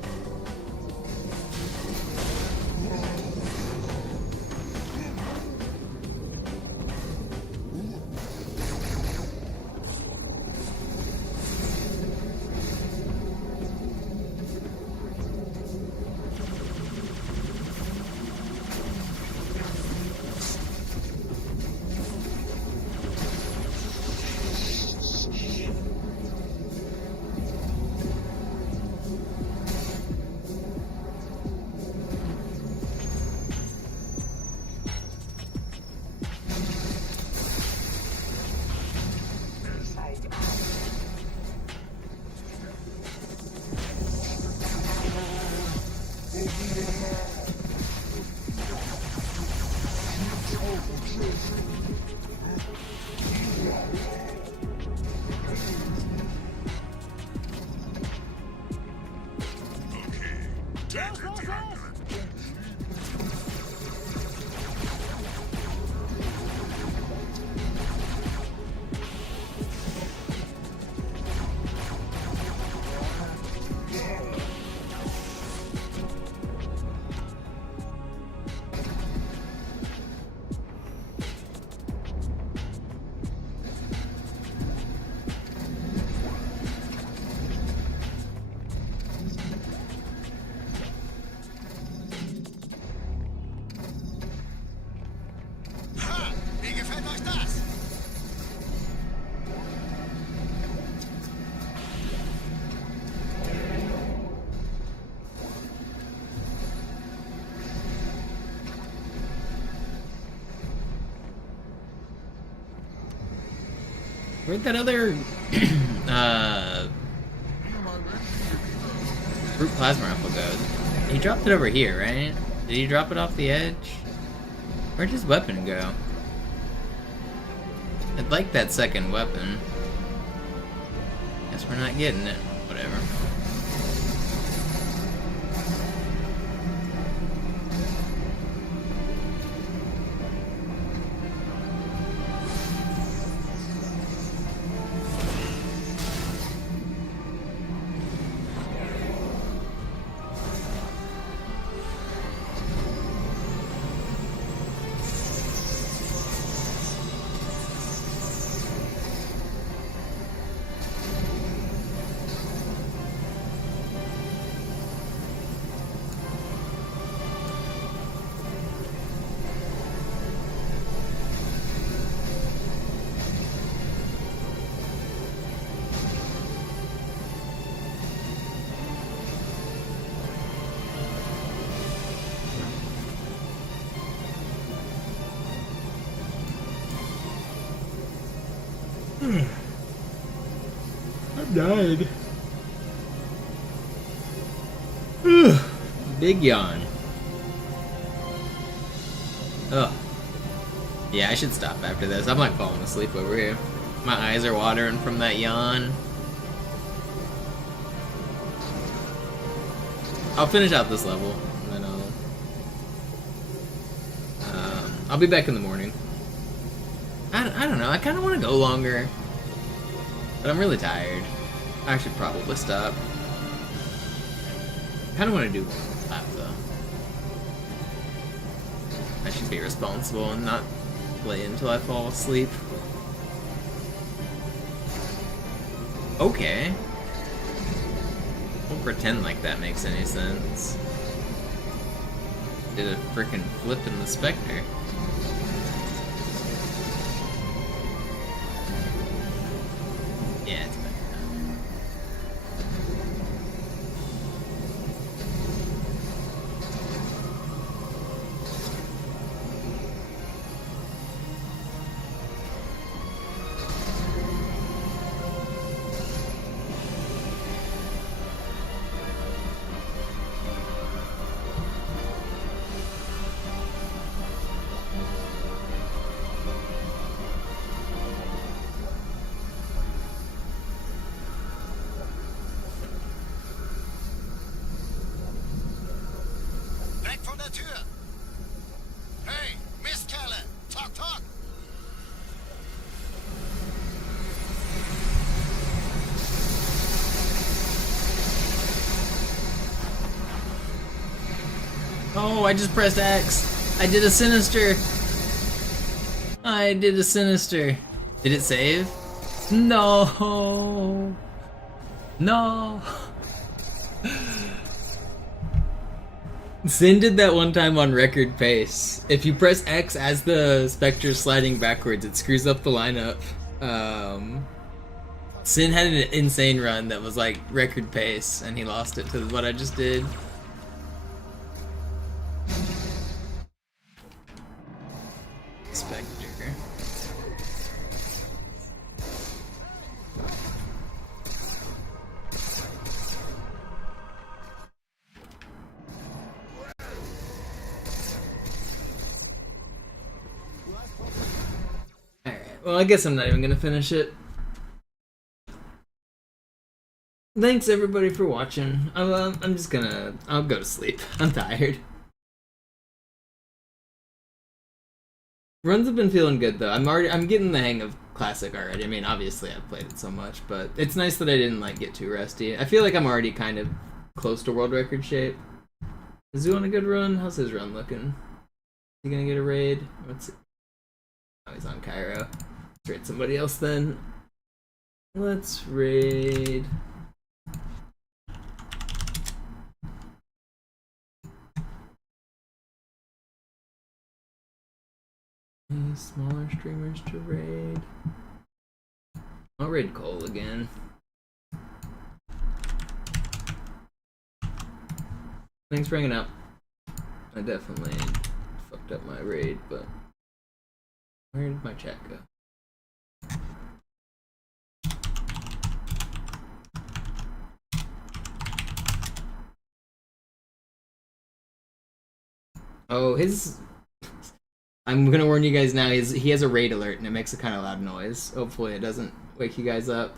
Ha! Wie gefällt euch das? Where'd that other brute plasma rifle go? He dropped it over here, right? Did he drop it off the edge? Where'd his weapon go? I'd like that second weapon. Guess we're not getting it. Whatever. I'm died. Big yawn. Ugh. Yeah, I should stop after this. I'm like falling asleep over here. My eyes are watering from that yawn. I'll finish out this level, and then I'll be back in the morning. I don't know, I kind of want to go longer, but I'm really tired. I should probably stop. I kind of want to do one lap, though. I should be responsible and not play until I fall asleep. Okay. Don't pretend like that makes any sense. Did a frickin' flip in the Spectre. Yeah, it's better now. Weg von der Tür! Hey, Mistkerle! Talk, talk! Oh, I just pressed X. I did a sinister. I did a sinister. Did it save? No. No. Sin did that one time on record pace. If you press X as the Spectre's sliding backwards, it screws up the lineup. Sin had an insane run that was like record pace, and he lost it to what I just did. Spectre. Well, I guess I'm not even gonna finish it. Thanks everybody for watching. I'm just gonna... I'll go to sleep. I'm tired. Runs have been feeling good though. I'm getting the hang of Classic already. I mean, obviously I've played it so much, but it's nice that I didn't like get too rusty. I feel like I'm already kind of close to world record shape. Is he on a good run? How's his run looking? Is he gonna get a raid? What's it? Oh, he's on Cairo. Let's raid somebody else then. Let's raid... Any smaller streamers to raid? I'll raid Cole again. Thanks for hanging out. I definitely fucked up my raid, but where did my chat go? Oh, his... I'm gonna warn you guys now, he has a raid alert and it makes a kind of loud noise. Hopefully it doesn't wake you guys up.